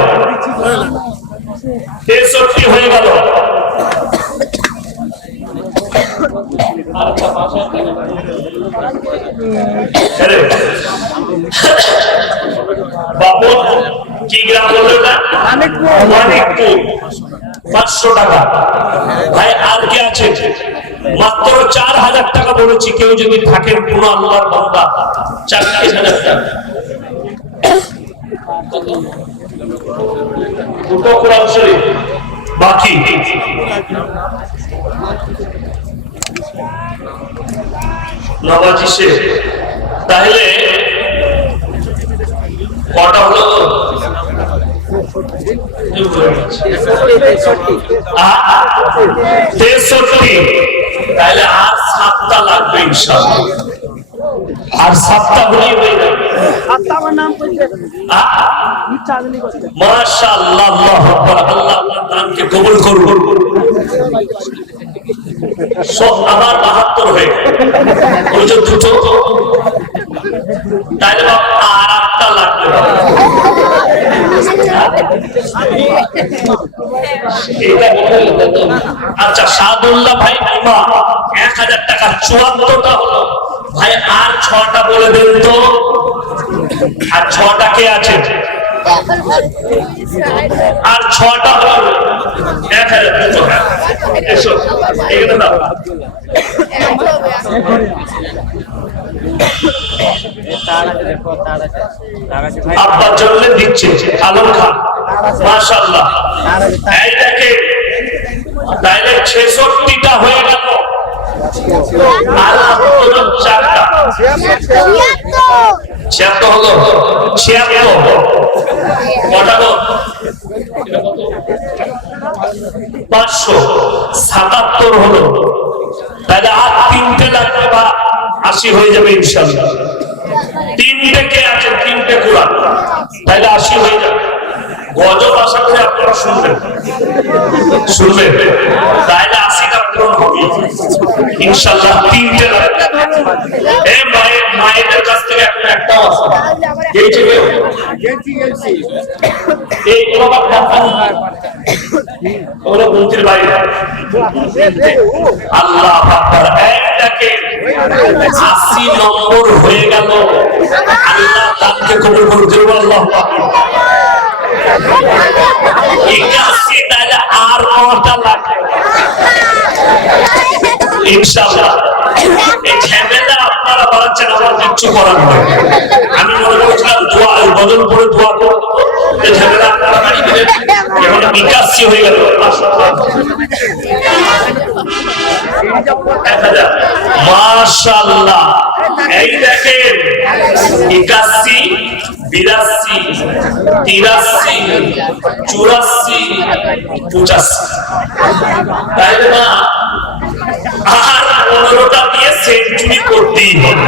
63 হয়ে গেল। বাবু কি গ্রাম বললো না? মানিকপুর 500 টাকা ভাই। আর কে আছে? মাত্র 4,000 টাকা বলেছি। কেউ যদি থাকেন কোন আল্লাহর বান্দা, 4,000 টাকা দুটো কোরআন শরীফ বাকি। নবাজি শেখ, তাহলে কটা হলো? 63। তাহলে আর 7টা লাগবে ইনশাআল্লাহ। আর 7টা হলেই হয়ে যাবে। মাশাআল্লাহ, আল্লাহু আকবার। আল্লাহ আপনার দানকে কবুল করুন। সব আবার 72 হয়ে ওই যে দুটো, তাহলে আর 8টা লাগবে। আচ্ছা সাদুল্লাহ ভাই ইমা 1000 টাকা 74টা হলো ভাই। আর 6টা বলে দেন তো। আর 6টা কে আছে? আর 6টা হলো 1000। এসো এখানে দাও। আব্বার জন্য দিচ্ছে আলম খান, মাশাআল্লাহ। এইটাকে তাইলে 66টা হয়ে গেল। আর 4টা 76 হলো। 76 কটা গো? 577 হলো। তাহলে আর 3টে লাগবে বা 80 হয়ে যাবে ইনশাআল্লাহ। 3টে কে আছে? 3টে কোরআন, তাহলে 80 হয়ে যাবে। গজব আশা করি আপনারা শুনবেন, তাহলে 80টা পূরণ হবে ইনশাআল্লাহ। 3টে লাগবে। এই মায়েদের কাছ থেকে একটাও আছে এই যে এই বাবা ওরা বলতির বাইরে। আল্লাহ আকবার। এইটাকে 80 নম্বর হয়ে গেল। আল্লাহ তাকে কবুল করুন। আল্লাহ 81। তাহলে আর 9টা লাগবে ইনশাআল্লাহ। এই ঝামেলা আপনারা বাড়াচ্ছেন, আমার কিচ্ছু করার নয়। আমি মনে করেছিলাম দোয়া বদল করে দোয়া করব, এই ঝামেলা আপনারা বাড়িয়ে দিলেন। এখন 81 হয়ে গেল। মাশাআল্লাহ। এই দেখেন 81, 82, 83, 84, 85। তাইলে না আর 15টা দিয়ে সেঞ্চুরি করতেই হবে।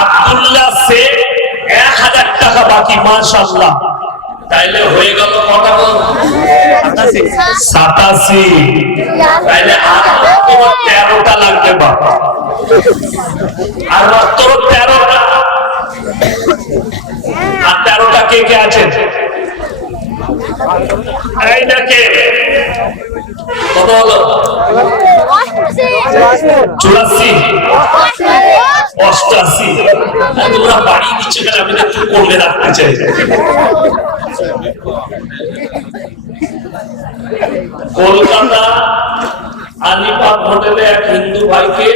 আব্দুল্লাহ শেখ 1000 টাকা বাকি। মাশাআল্লাহ। তাইলে হয়ে গেল কটা? 87। তাইলে আর মাত্র 13টা লাগবে বাবা। আর মাত্র 13টা। আর 13টা কে কে আছে? এইটাকে কত হলো? 84, 88। তোমরা বাড়ি দিচ্ছে কেন? আমি একটু কমে রাখতে চাই। কলকাতা আলিবাগ হোটেলে এক হিন্দু ভাইকে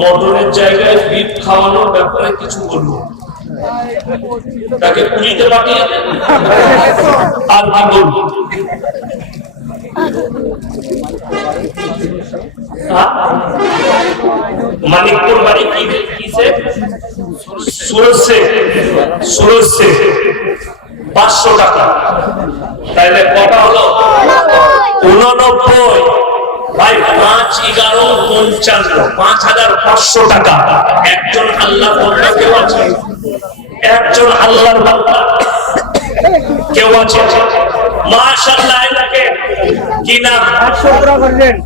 মটনের জায়গায় বিফ খাওয়ানোর ব্যাপারে কিছু বলবো, তাকে পুরীতে পাঠিয়ে আর কি বলবো? মানিকপুর বাড়ি কিসে? সুরজে 500 টাকা। তাইলে কটা হলো? 89। ভাই 5-11-55, 5500 টাকা। একজন আল্লাহ বান্দা কেউ আছে? একজন আল্লাহর বান্দা কেউ আছে? মাশাআল্লাহ। এটাকে কি নাম?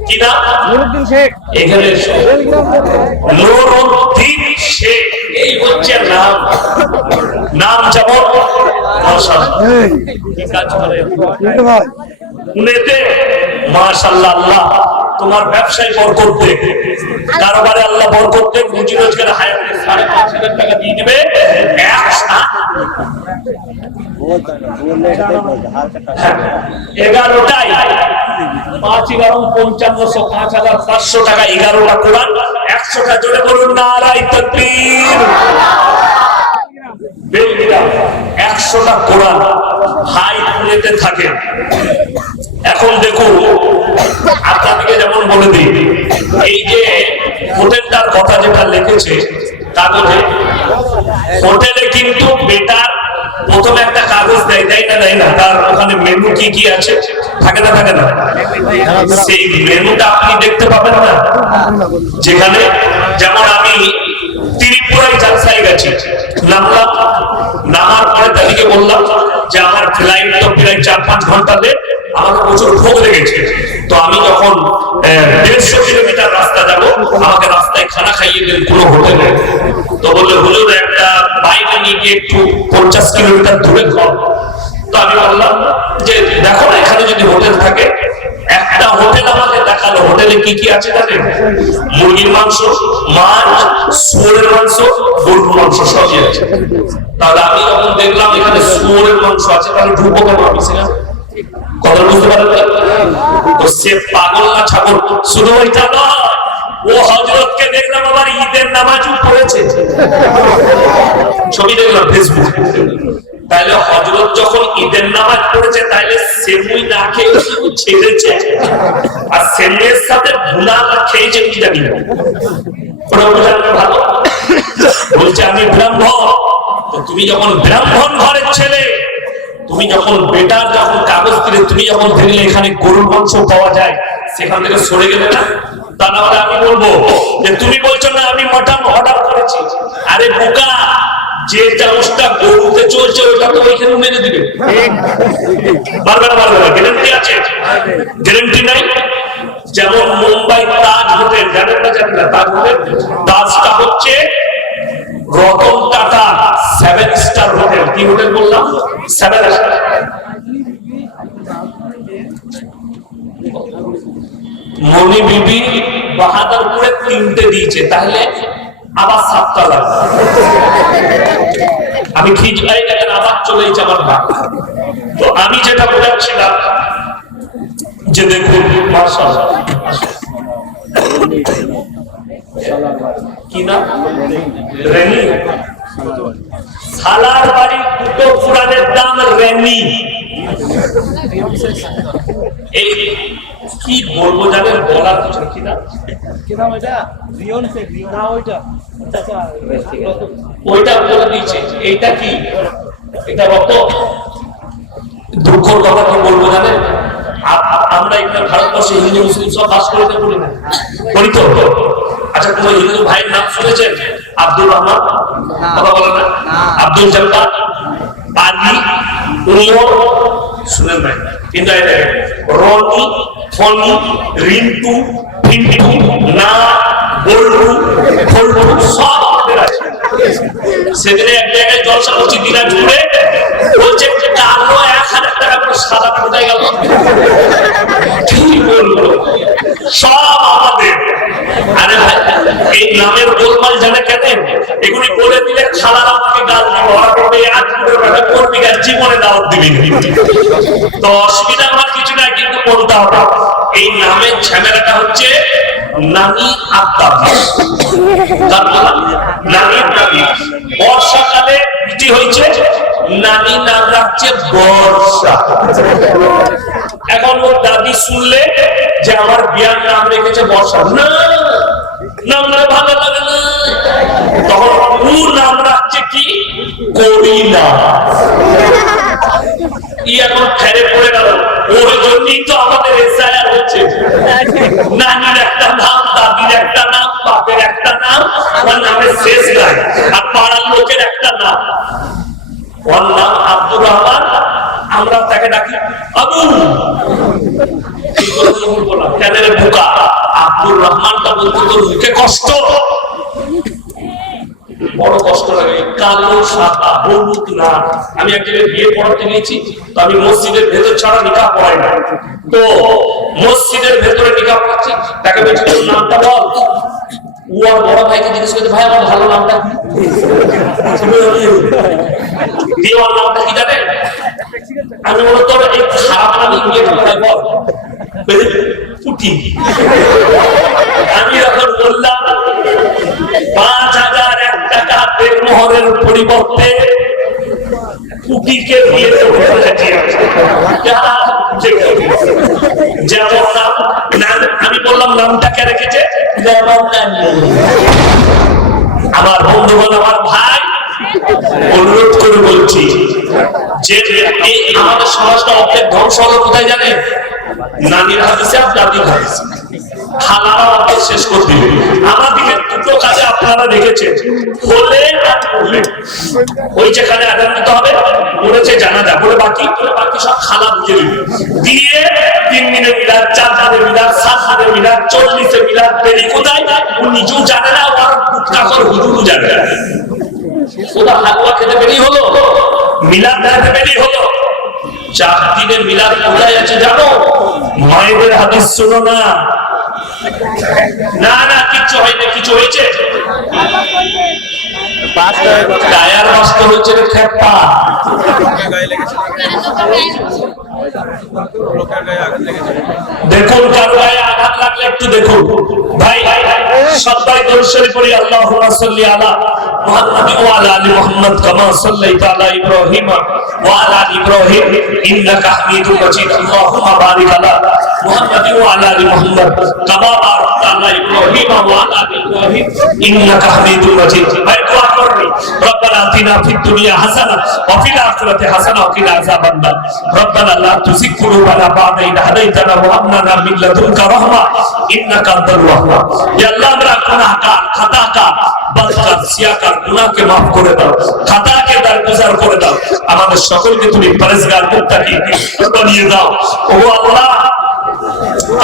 কি নাম? নুরউদ্দিন শেখ। এখানে নুরউদ্দিন শেখ, এই হচ্ছে নাম। নাম যেমন মাশাআল্লাহ কি কাজ করে পুনেতে। মাশাআল্লাহ, আল্লাহ তোমার ব্যবসায় বরকত দে, কারবারে আল্লাহ বরকত দে, রুজি রোজগার হায়াতে 5,500 টাকা দিয়ে দিবে। 11টাই 5-11-5500, 5500 টাকা। 11টা কোরআন, 100টা জোরে বলুন নারায়ে তাকবীর। 100টা কোরআন ভাই পুনেতে থাকে। এখন দেখুন, আপনাদেরকে যেমন বলে দিই, এই যে হোটেলটার কথা যেটা লিখেছে কাগজে, হোটেলে কিন্তু বেটার প্রথমে একটা কাগজ দেয়, দেয় না? তার ওখানে মেনু কি কি আছে থাকে না? সেই মেনুটা আপনি দেখতে পাবেন না। যেখানে যেমন আমি ত্রিপুরায় জালসায় গেছি, নামার পরে তাদেরকে বললাম যে আমার ফ্লাইট তো প্রায় 4-5 ঘন্টা লেট, আমাকে প্রচুর ভোগ লেগেছে। তো আমি যখন 150 কিলোমিটার রাস্তা যাব, আমাকে রাস্তায় খানা খাইয়ে দেন কোনো হোটেলে। তো বললে হুজুর একটা বাইরে নিয়ে গিয়ে একটু 50 কিলোমিটার দূরে খাও। তো আমি বললাম যে দেখো না, এখানে যদি হোটেল থাকে। একটা হোটেল আমাকে দেখালো, হোটেলে কি কি আছে জানেন? মুরগির মাংস, মাছ, শুয়োরের মাংস, গরুর মাংস সবই আছে। তাহলে আমি যখন দেখলাম এখানে শুয়োরের মাংস আছে, তাহলে ঢুকবো কেন আমি সেখানে? কথা বুঝতে পারলেন? তো সে পাগল না ছাগল? শুধু ওইটা নয়, ও হযরতকে দেখলাম আবার ঈদের নামাজও পড়েছে, ছবি দেখলাম ফেসবুক। তাহলে হযরত যখন ঈদের নামাজ পড়েছে, তাহলে সেমুই না খেয়ে ছেড়েছে, আর সেমের সাথে ভুনা খেয়েছে কি জানি না। ওরা বোঝানো ভালো। বলছে আমি ব্রাহ্মণ। তো তুমি যখন ব্রাহ্মণ ঘরের ছেলে, তুমি যখন বেটার যখন কাগজ দিলে, তুমি যখন দেখলে এখানে গরুর মাংস পাওয়া যায়, সেখান থেকে সরে গেলে না? তা না হলে আমি বলবো যে তুমি বলছো না আমি মটন অর্ডার করেছি। আরে বোকা, যে চামচটা গরুতে চলছে ওটা তো ওইখানে মেরে দিবে। পারবে না? গ্যারান্টি আছে? গ্যারান্টি নাই। যেমন মুম্বাই তাজ হোটেল, জানেন না? তাজ হোটেল, তাজটা হচ্ছে রতন টাটা 7 স্টার হোটেল। কি হোটেল বললাম? 7 স্টার। মনি বিবি বাহাদুরপুরে 3টে দিয়েছে, তাহলে আবার 7টা লাগবে। আমি খিচড়াই দেখেন আবার চলে এসেছে আমার ভাগ। তো আমি যেটা বলেছিলাম যে দেখুন মাশাআল্লাহ, কি না রেনি সালার বাড়ি, দুটো পুরানের দাম রেনি। এই কি বলবো জানেন, বলার কিছু কি না? ওইটা বলে দিয়েছে। এইটা কি? এটা রত দুঃখের কথা কি বলবো জানেন? আমরা এখানে ভারতবর্ষে হিন্দু মুসলিম সব বাস করে করি না, করি তো? আচ্ছা, কোন হিন্দু ভাইয়ের নাম শুনেছেন? আব্দুল রহমান? কথা বলে না? আব্দুল জব্বার, পানি, উমর শুনেন নাই? কিন্তু রনি, ফনি, রিন্টু, পিন্টু, না, বল্লু, ফল্লু সব আমাদের আছে। সেদিনে এক জায়গায় জলসা করছি দিনাজপুরে, বলছে কালো 1000 টাকা করে সাদা কোথায় গেল? কি বলবো, সব আমাদের। আরে ভাই, এই নামের গোলমাল জানে কেন? এগুলি বলে দিলে খালারা আমাকে গাল দিব, ওরা বলবে আজ করে করবি, আর জীবনে দাওয়াত দিবি। তো অসুবিধা আমার কিছু নাই। ঝামেলায় কিন্তু বলতে হবে। এই নামের ঝামেলাটা হচ্ছে নানি আত্মা, নানি নানি। বর্ষাকালে বৃষ্টি হয়েছে, নানি নাম রাখছে বর্ষা। এখন ওর দাদি শুনলে যে আমার বিয়ার নাম রেখেছে বর্ষা, না নাম না ভালো লাগে না, তখন ও নাম রাখছে কি করিনা। এখন ফেরে পড়ে গেল, ওর জন্যই তো আমাদের এসআইআর হচ্ছে। নানির একটা নাম, দাদির একটা নাম, বাপের একটা নাম, আমার নামের শেষ নাই, আর পাড়ার লোকের একটা নাম। ওর নাম আব্দুর রহমান, আমরা তাকে ডাকি আবু। কেন রে বোকা, আব্দুর রহমানটা বলতে তোর মুখে কষ্ট, বড় কষ্ট লাগে। কালো সাদা হলুদ না। আমি এক জায়গায় বিয়ে পড়াতে গিয়েছি, তো আমি মসজিদের ভেতর ছাড়া নিকাহ পড়াই না, তো মসজিদের ভেতরে নিকাহ পড়াচ্ছি, তাকে বলছি তোর নামটা বল। ও আর বড় ভাইকে জিজ্ঞেস করছে, ভাই আমার ভালো নামটা কি? দিয়ে ওর নামটা কি জানেন? আমি বলো তোর এই খারাপ নামই বিয়ে পড়াই বল। পুটি। আমি যখন বললাম ৫,০০০ টাকা দেড়মোহরের পরিবর্তে পুটিকে দিয়ে যেমন নাম, আমি বললাম নামটা কে রেখেছে? আমার বন্ধুগণ, আমার ভাই, অনুরোধ করে বলছি যে এই আমাদের সমাজটা অর্ধেক ধ্বংস হলো কোথায় জানেন? নানির হাদিসে আর দাদির হাদিসে। খালারা অর্ধেক শেষ করে দিবে। আমাদেরকে দুটো কাজে আপনারা রেখেছেন, হলে আর হলে। ওই যেখানে আদান দিতে হবে বলেছে জানাজা, বলে বাকি সব খালা বুঝে দিবে, দিয়ে 3 দিনের মিলাদ, 4 দিনের মিলাদ, 7 দিনের মিলাদ, 40 মিলাদ, দেরি কোথায় ও নিজেও জানে না, আর গুটকাখোর হুজুরও জানে না। ওরা হালুয়া খেতে বেরিয়ে হলো, মিলাদ খেতে বেরিয়ে হলো। 4 দিনের মিলাদ কোথায় আছে জানো? মায়েদের হাদিস শোনো না। না না, কিছু হয়নি, কিছু হয়েছে টায়ার নষ্ট হয়েছে রে খেপা। দেখুন কারো গায়ে আঘাত লাগলে একটু দেখুন ভাই। সবাই দরুদ শরীফ পড়ি, আল্লাহুম্মা সাল্লি আলা মুহাম্মাদ ওয়া আলা আলি মুহাম্মাদ কামা সাল্লাইতা আলা ইব্রাহিম ওয়া আলা আলি ইব্রাহিম ইন্নাকা হামিদুম মাজিদ। আল্লাহুম্মা বারিক আলা মুহাম্মাদ ওয়া আলা আলি মুহাম্মাদ কামা বারাকতা আলা ইব্রাহিম ওয়া আলা আলি ইব্রাহিম ইন্নাকা হামিদুম মাজিদ। ভাই দোয়া করবে, রব্বানা আতিনা ফিদ দুনিয়া হাসানা ওয়া ফিল আখিরাতি হাসানা ওয়া কিনা আযাবান নার। রব্বানা লা তুযিগ কুলুবানা বা'দা ইদ হাদাইতানা ওয়া হাব লানা মিন লাদুনকা রাহমা ইন্নাকা আনতাল ওয়াহ্হাব। ইয়া আল্লাহ, আমরা গুনাহগার, খাতাকার, বদকার, সিয়াকার, গুনাহকে maaf করে দাও, খাতাকে দরগুজার করে দাও। আমাদের সকলকে তুমি পরহেজগার, মুত্তাকি বানিয়ে দাও। ও আল্লাহ,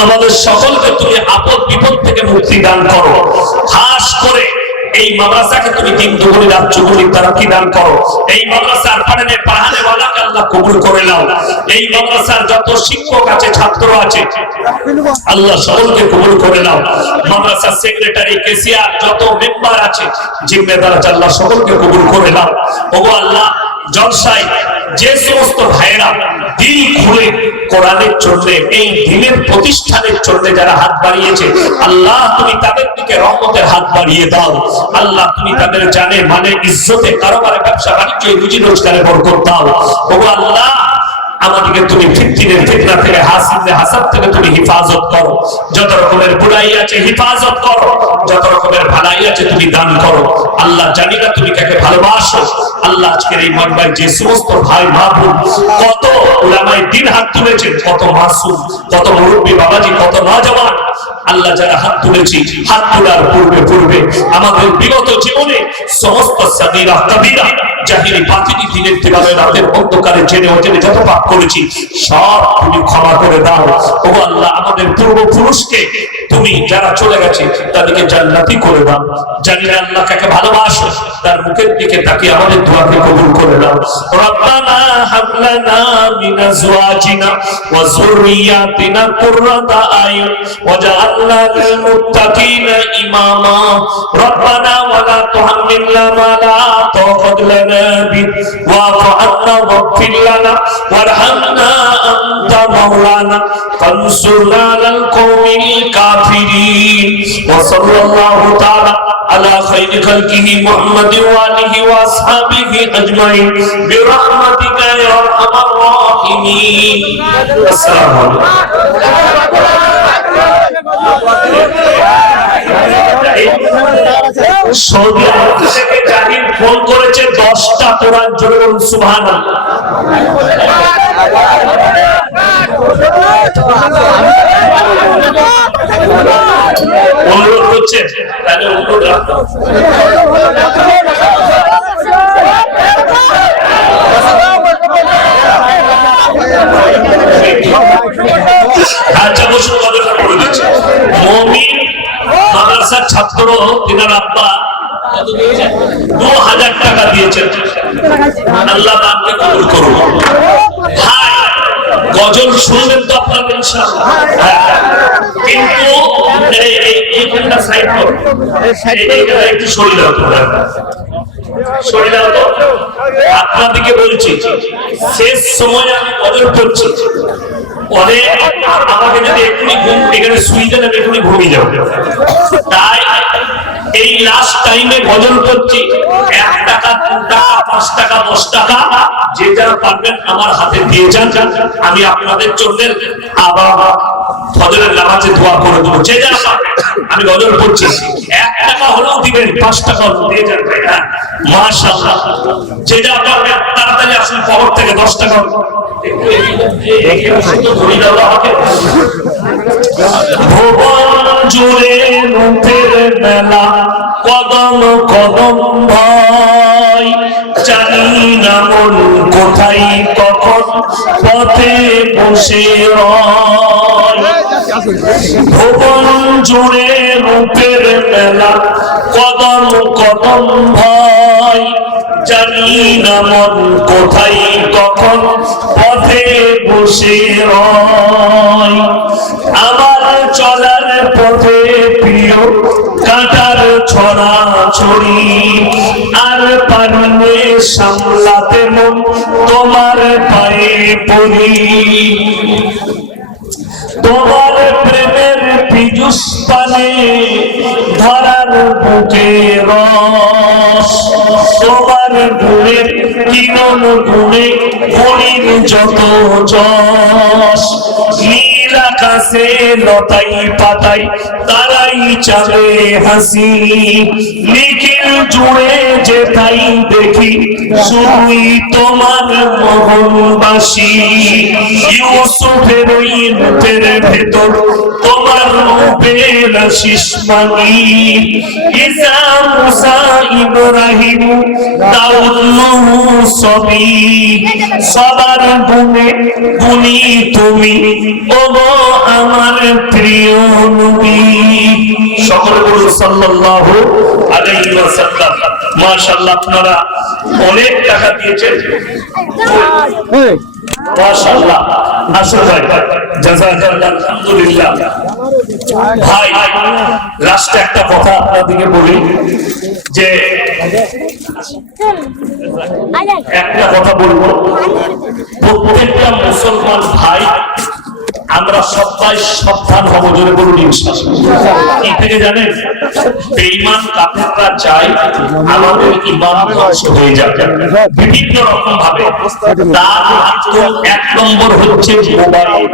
আমাদের সকলকে তুমি আপদ বিপদ থেকে মুক্তি দান করো। খাস করে এই মাদ্রাসাকে তুমি দিন দুগুণে রাত চৌগুণে তারাক্কি দান করো। এই মাদ্রাসার পড়ানে ওয়ালাকে আল্লাহ কবুল করে নাও। এই মাদ্রাসার যত শিক্ষক আছে, ছাত্র আছে, আল্লাহ সকলকে কবুল করে নাও। মাদ্রাসার সেক্রেটারি, কেসিয়ার, যত মেম্বার আছে, জিম্মেদার আছে, আল্লাহ সকলকে কবুল করে নাও। ওগো আল্লাহ, জলসায় যে সমস্ত ভাইরা দিল খুলে কোরআনের জন্য, এই দিনের প্রতিষ্ঠানের জন্য যারা হাত বাড়িয়েছে, আল্লাহ তুমি তাদের দিকে রহমতের হাত বাড়িয়ে দাও। আল্লাহ তুমি তাদের জানে মানে ইজ্জতে, কারোবারে, ব্যবসা বাণিজ্য, রুজি রোজগারে বরকত দাও। ওগো আল্লাহ, আমাদেরকে তুমি ফিতনার ফিতনা থেকে, হাসাদ থেকে তুমি হেফাজত করো। যত রকমের বুরাই আছে হেফাজত করো, যত রকমের ভালাই আছে তুমি দান করো। আল্লাহ, জানি না তুমি কাকে ভালোবাসো। আল্লাহ, আজকের এই মজমায় যে সমস্ত ভাই মা বোন, কত উলামায়ে দ্বীন হাত তুলেছেন, কত মাসুম, কত মুরব্বী বাবাজি, কত নওজওয়ান, আল্লাহ যারা হাত তুলেছি, হাত তোলার পূর্বে আমাদের বিগত জীবনে সমস্ত সাগীরা কাবীরা, জাহিলি বাতিনি, দিনের দিবারে রাতের অন্ধকারে জেনে অজেনে যত পাপ করেছি সব তুমি ক্ষমা করে দাও। ও আল্লাহ, আমাদের পূর্বপুরুষকে তুমি যারা চলে গেছে তাদেরকে জান্নাতি করে দাও। জানি না আল্লাহ কাকে ভালোবাসো, তার মুখের দিকে তাকিয়ে আমাদের দোয়াকে কবুল করে দাও। রব্বানা হাব লানা মিন আজওয়াজিনা ওয়া যুররিয়াতিনা কুররাতা আয়ুন ওয়াজআলনা লিল মুত্তাকিনা ইমামা। রব্বানা ওয়া লা তুহাম্মিলনা মা লা তাকাত লানা বি ওয়া'ফু আন্না ওয়াগফির লানা ওয়ারহামনা আনতা مولانا فانصرنا على القوم الكافرين وصلى الله تعالى على خير خلقه محمد وآله وأصحابه أجمعين برحمتك يا أرحم الراحمين. السلام عليكم. সৌদি আরব থেকে জাহির ফোন করেছে 10টা কোরআন জোরে বলুন সুবহানাল্লাহ। অনুরোধ করছে তাহলে অনুরোধ রাখো। আচ্ছা বসুন, কথাটা করে দিচ্ছি। মুমিন মাদ্রাসার ছাত্র তিনার আব্বা 2000 টাকা দিয়েছেন। আল্লাহ পাককে কবুল করুন। ভাই গজল শুনবেন তো আপনারা ইনশাআল্লাহ, কিন্তু এইখানটা সাইড করুন, এইটা একটু সরিয়ে দাও তোমরা, সরিয়ে দাও তো। আপনাদেরকে বলছি শেষ সময় আমি গজল করছি, পরে আমাকে যদি এক্ষুনি ঘুম এখানে শুয়ে দেন আমি এক্ষুনি ঘুমিয়ে যাবো। তাই এই লাস্ট টাইমে গজল করছি। 1 টাকা 2 টাকা 5 টাকা 10 টাকা যে যারা পারবেন আমার হাতে দিয়ে যান, আমি আপনাদের জন্য আবার ফজরের নামাজে দোয়া করে দেবো। যে যারা পারবেন, আমি গজল করছি, 1 টাকা হলেও দিবেন, 5 টাকা হলেও দিয়ে যান। হ্যাঁ মাশাআল্লাহ, যে যারা পারবেন তাড়াতাড়ি আসুন খবর থেকে 10 টাকা ভুবন জুড়ে রূপের মেলা, কদম কদম ভয়, জানি না মন কোথায় কখন পথে বসে রয়। ভুবন জুড়ে রূপের মেলা, কদম কদম ভয়, জানি না মন কোথায় কখন পথে বসে রয়। আমার চলার পথে প্রিয় কাঁটার ছড়া ছড়ি, আর পারলে সামলাতে মন তোমার পায়ে পড়ি। তোমার প্রেমের পীযুষ পানে ধরার বুকে রস, তোমার গুণের কিরণ গুণে ফণির যত যশ। নীল আকাশে লতাই পাতাই তারাই চাঁদে হাসি, নিখিল জুড়ে যেথাই দেখি শুধুই তোমার মোহনবাসী। ইউসুফের ওই রূপের ভেতর তোমার রূপের আশিস মাগি, ঈসা মুসা ইব্রাহিম দাউদ নূহ সবই, সবার গুণে গুণী তুমি ওগো আমার প্রিয় নবী। সকলে বলুন সাল্লাল্লাহু আলাইহি ওয়াসাল্লাম। মাশাআল্লাহ, আপনারা অনেক টাকা দিয়েছেন, মাশাআল্লাহ। আসুন ভাই, জাযাকাল্লাহ, আলহামদুলিল্লাহ। ভাই লাস্টে একটা কথা আপনাদেরকে বলি, যে একটা কথা বলবো, প্রত্যেকটা মুসলমান ভাই আমরা সবাই সাবধান হব, জোরে বলুন ইনশাআল্লাহ। কি থেকে জানেন? বেঈমান কাফেররা চায় আমাদের ঈমান ধ্বংস হয়ে যাবে বিভিন্ন রকম ভাবে। তার মাত্র 1 নম্বর হচ্ছে মোবাইল।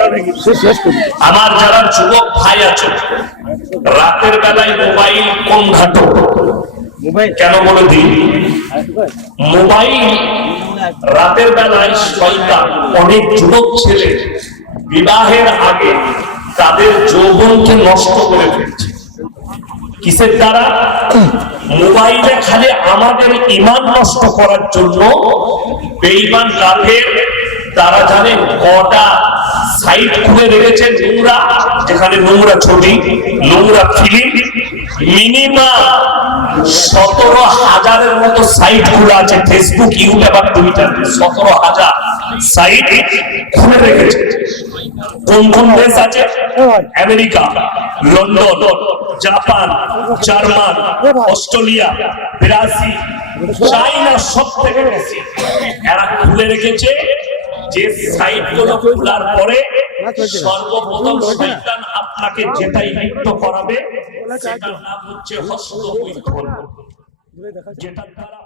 আমার যারা যুবক ভাই আছে, রাতের বেলায় মোবাইল কোন ঘাটো কেন বলে দিই, মোবাইল রাতের বেলায় শয়তান অনেক যুবক ছেলে বিবাহের আগে তাদের যৌবনকে নষ্ট করে ফেলছে। কিসের দ্বারা? মোবাইলে খালি আমাদের ঈমান নষ্ট করার জন্য বেঈমান কাফের তারা জানেন কটা সাইট খুলে রেখেছে নোংরা, যেখানে নোংরা ছবি, নোংরা ফিল্ম, মিনিমাম 17,000-এর মতো সাইট খুলে আছে। ফেসবুক, ইউটিউব আর টুইটার 17,000 সাইট খুলে রেখেছে। কোন কোন দেশ আছে? America, London, Japan, German, Australia, Brazil, China, সব থেকে বেশি এরা খুলে রেখেছে। যে সাইট গুলো খোলার পরে সর্বপ্রথম শয়তান আপনাকে যেটাই লিপ্ত করাবে সেটার নাম হচ্ছে হস্তমৈথুন, যেটার দ্বারা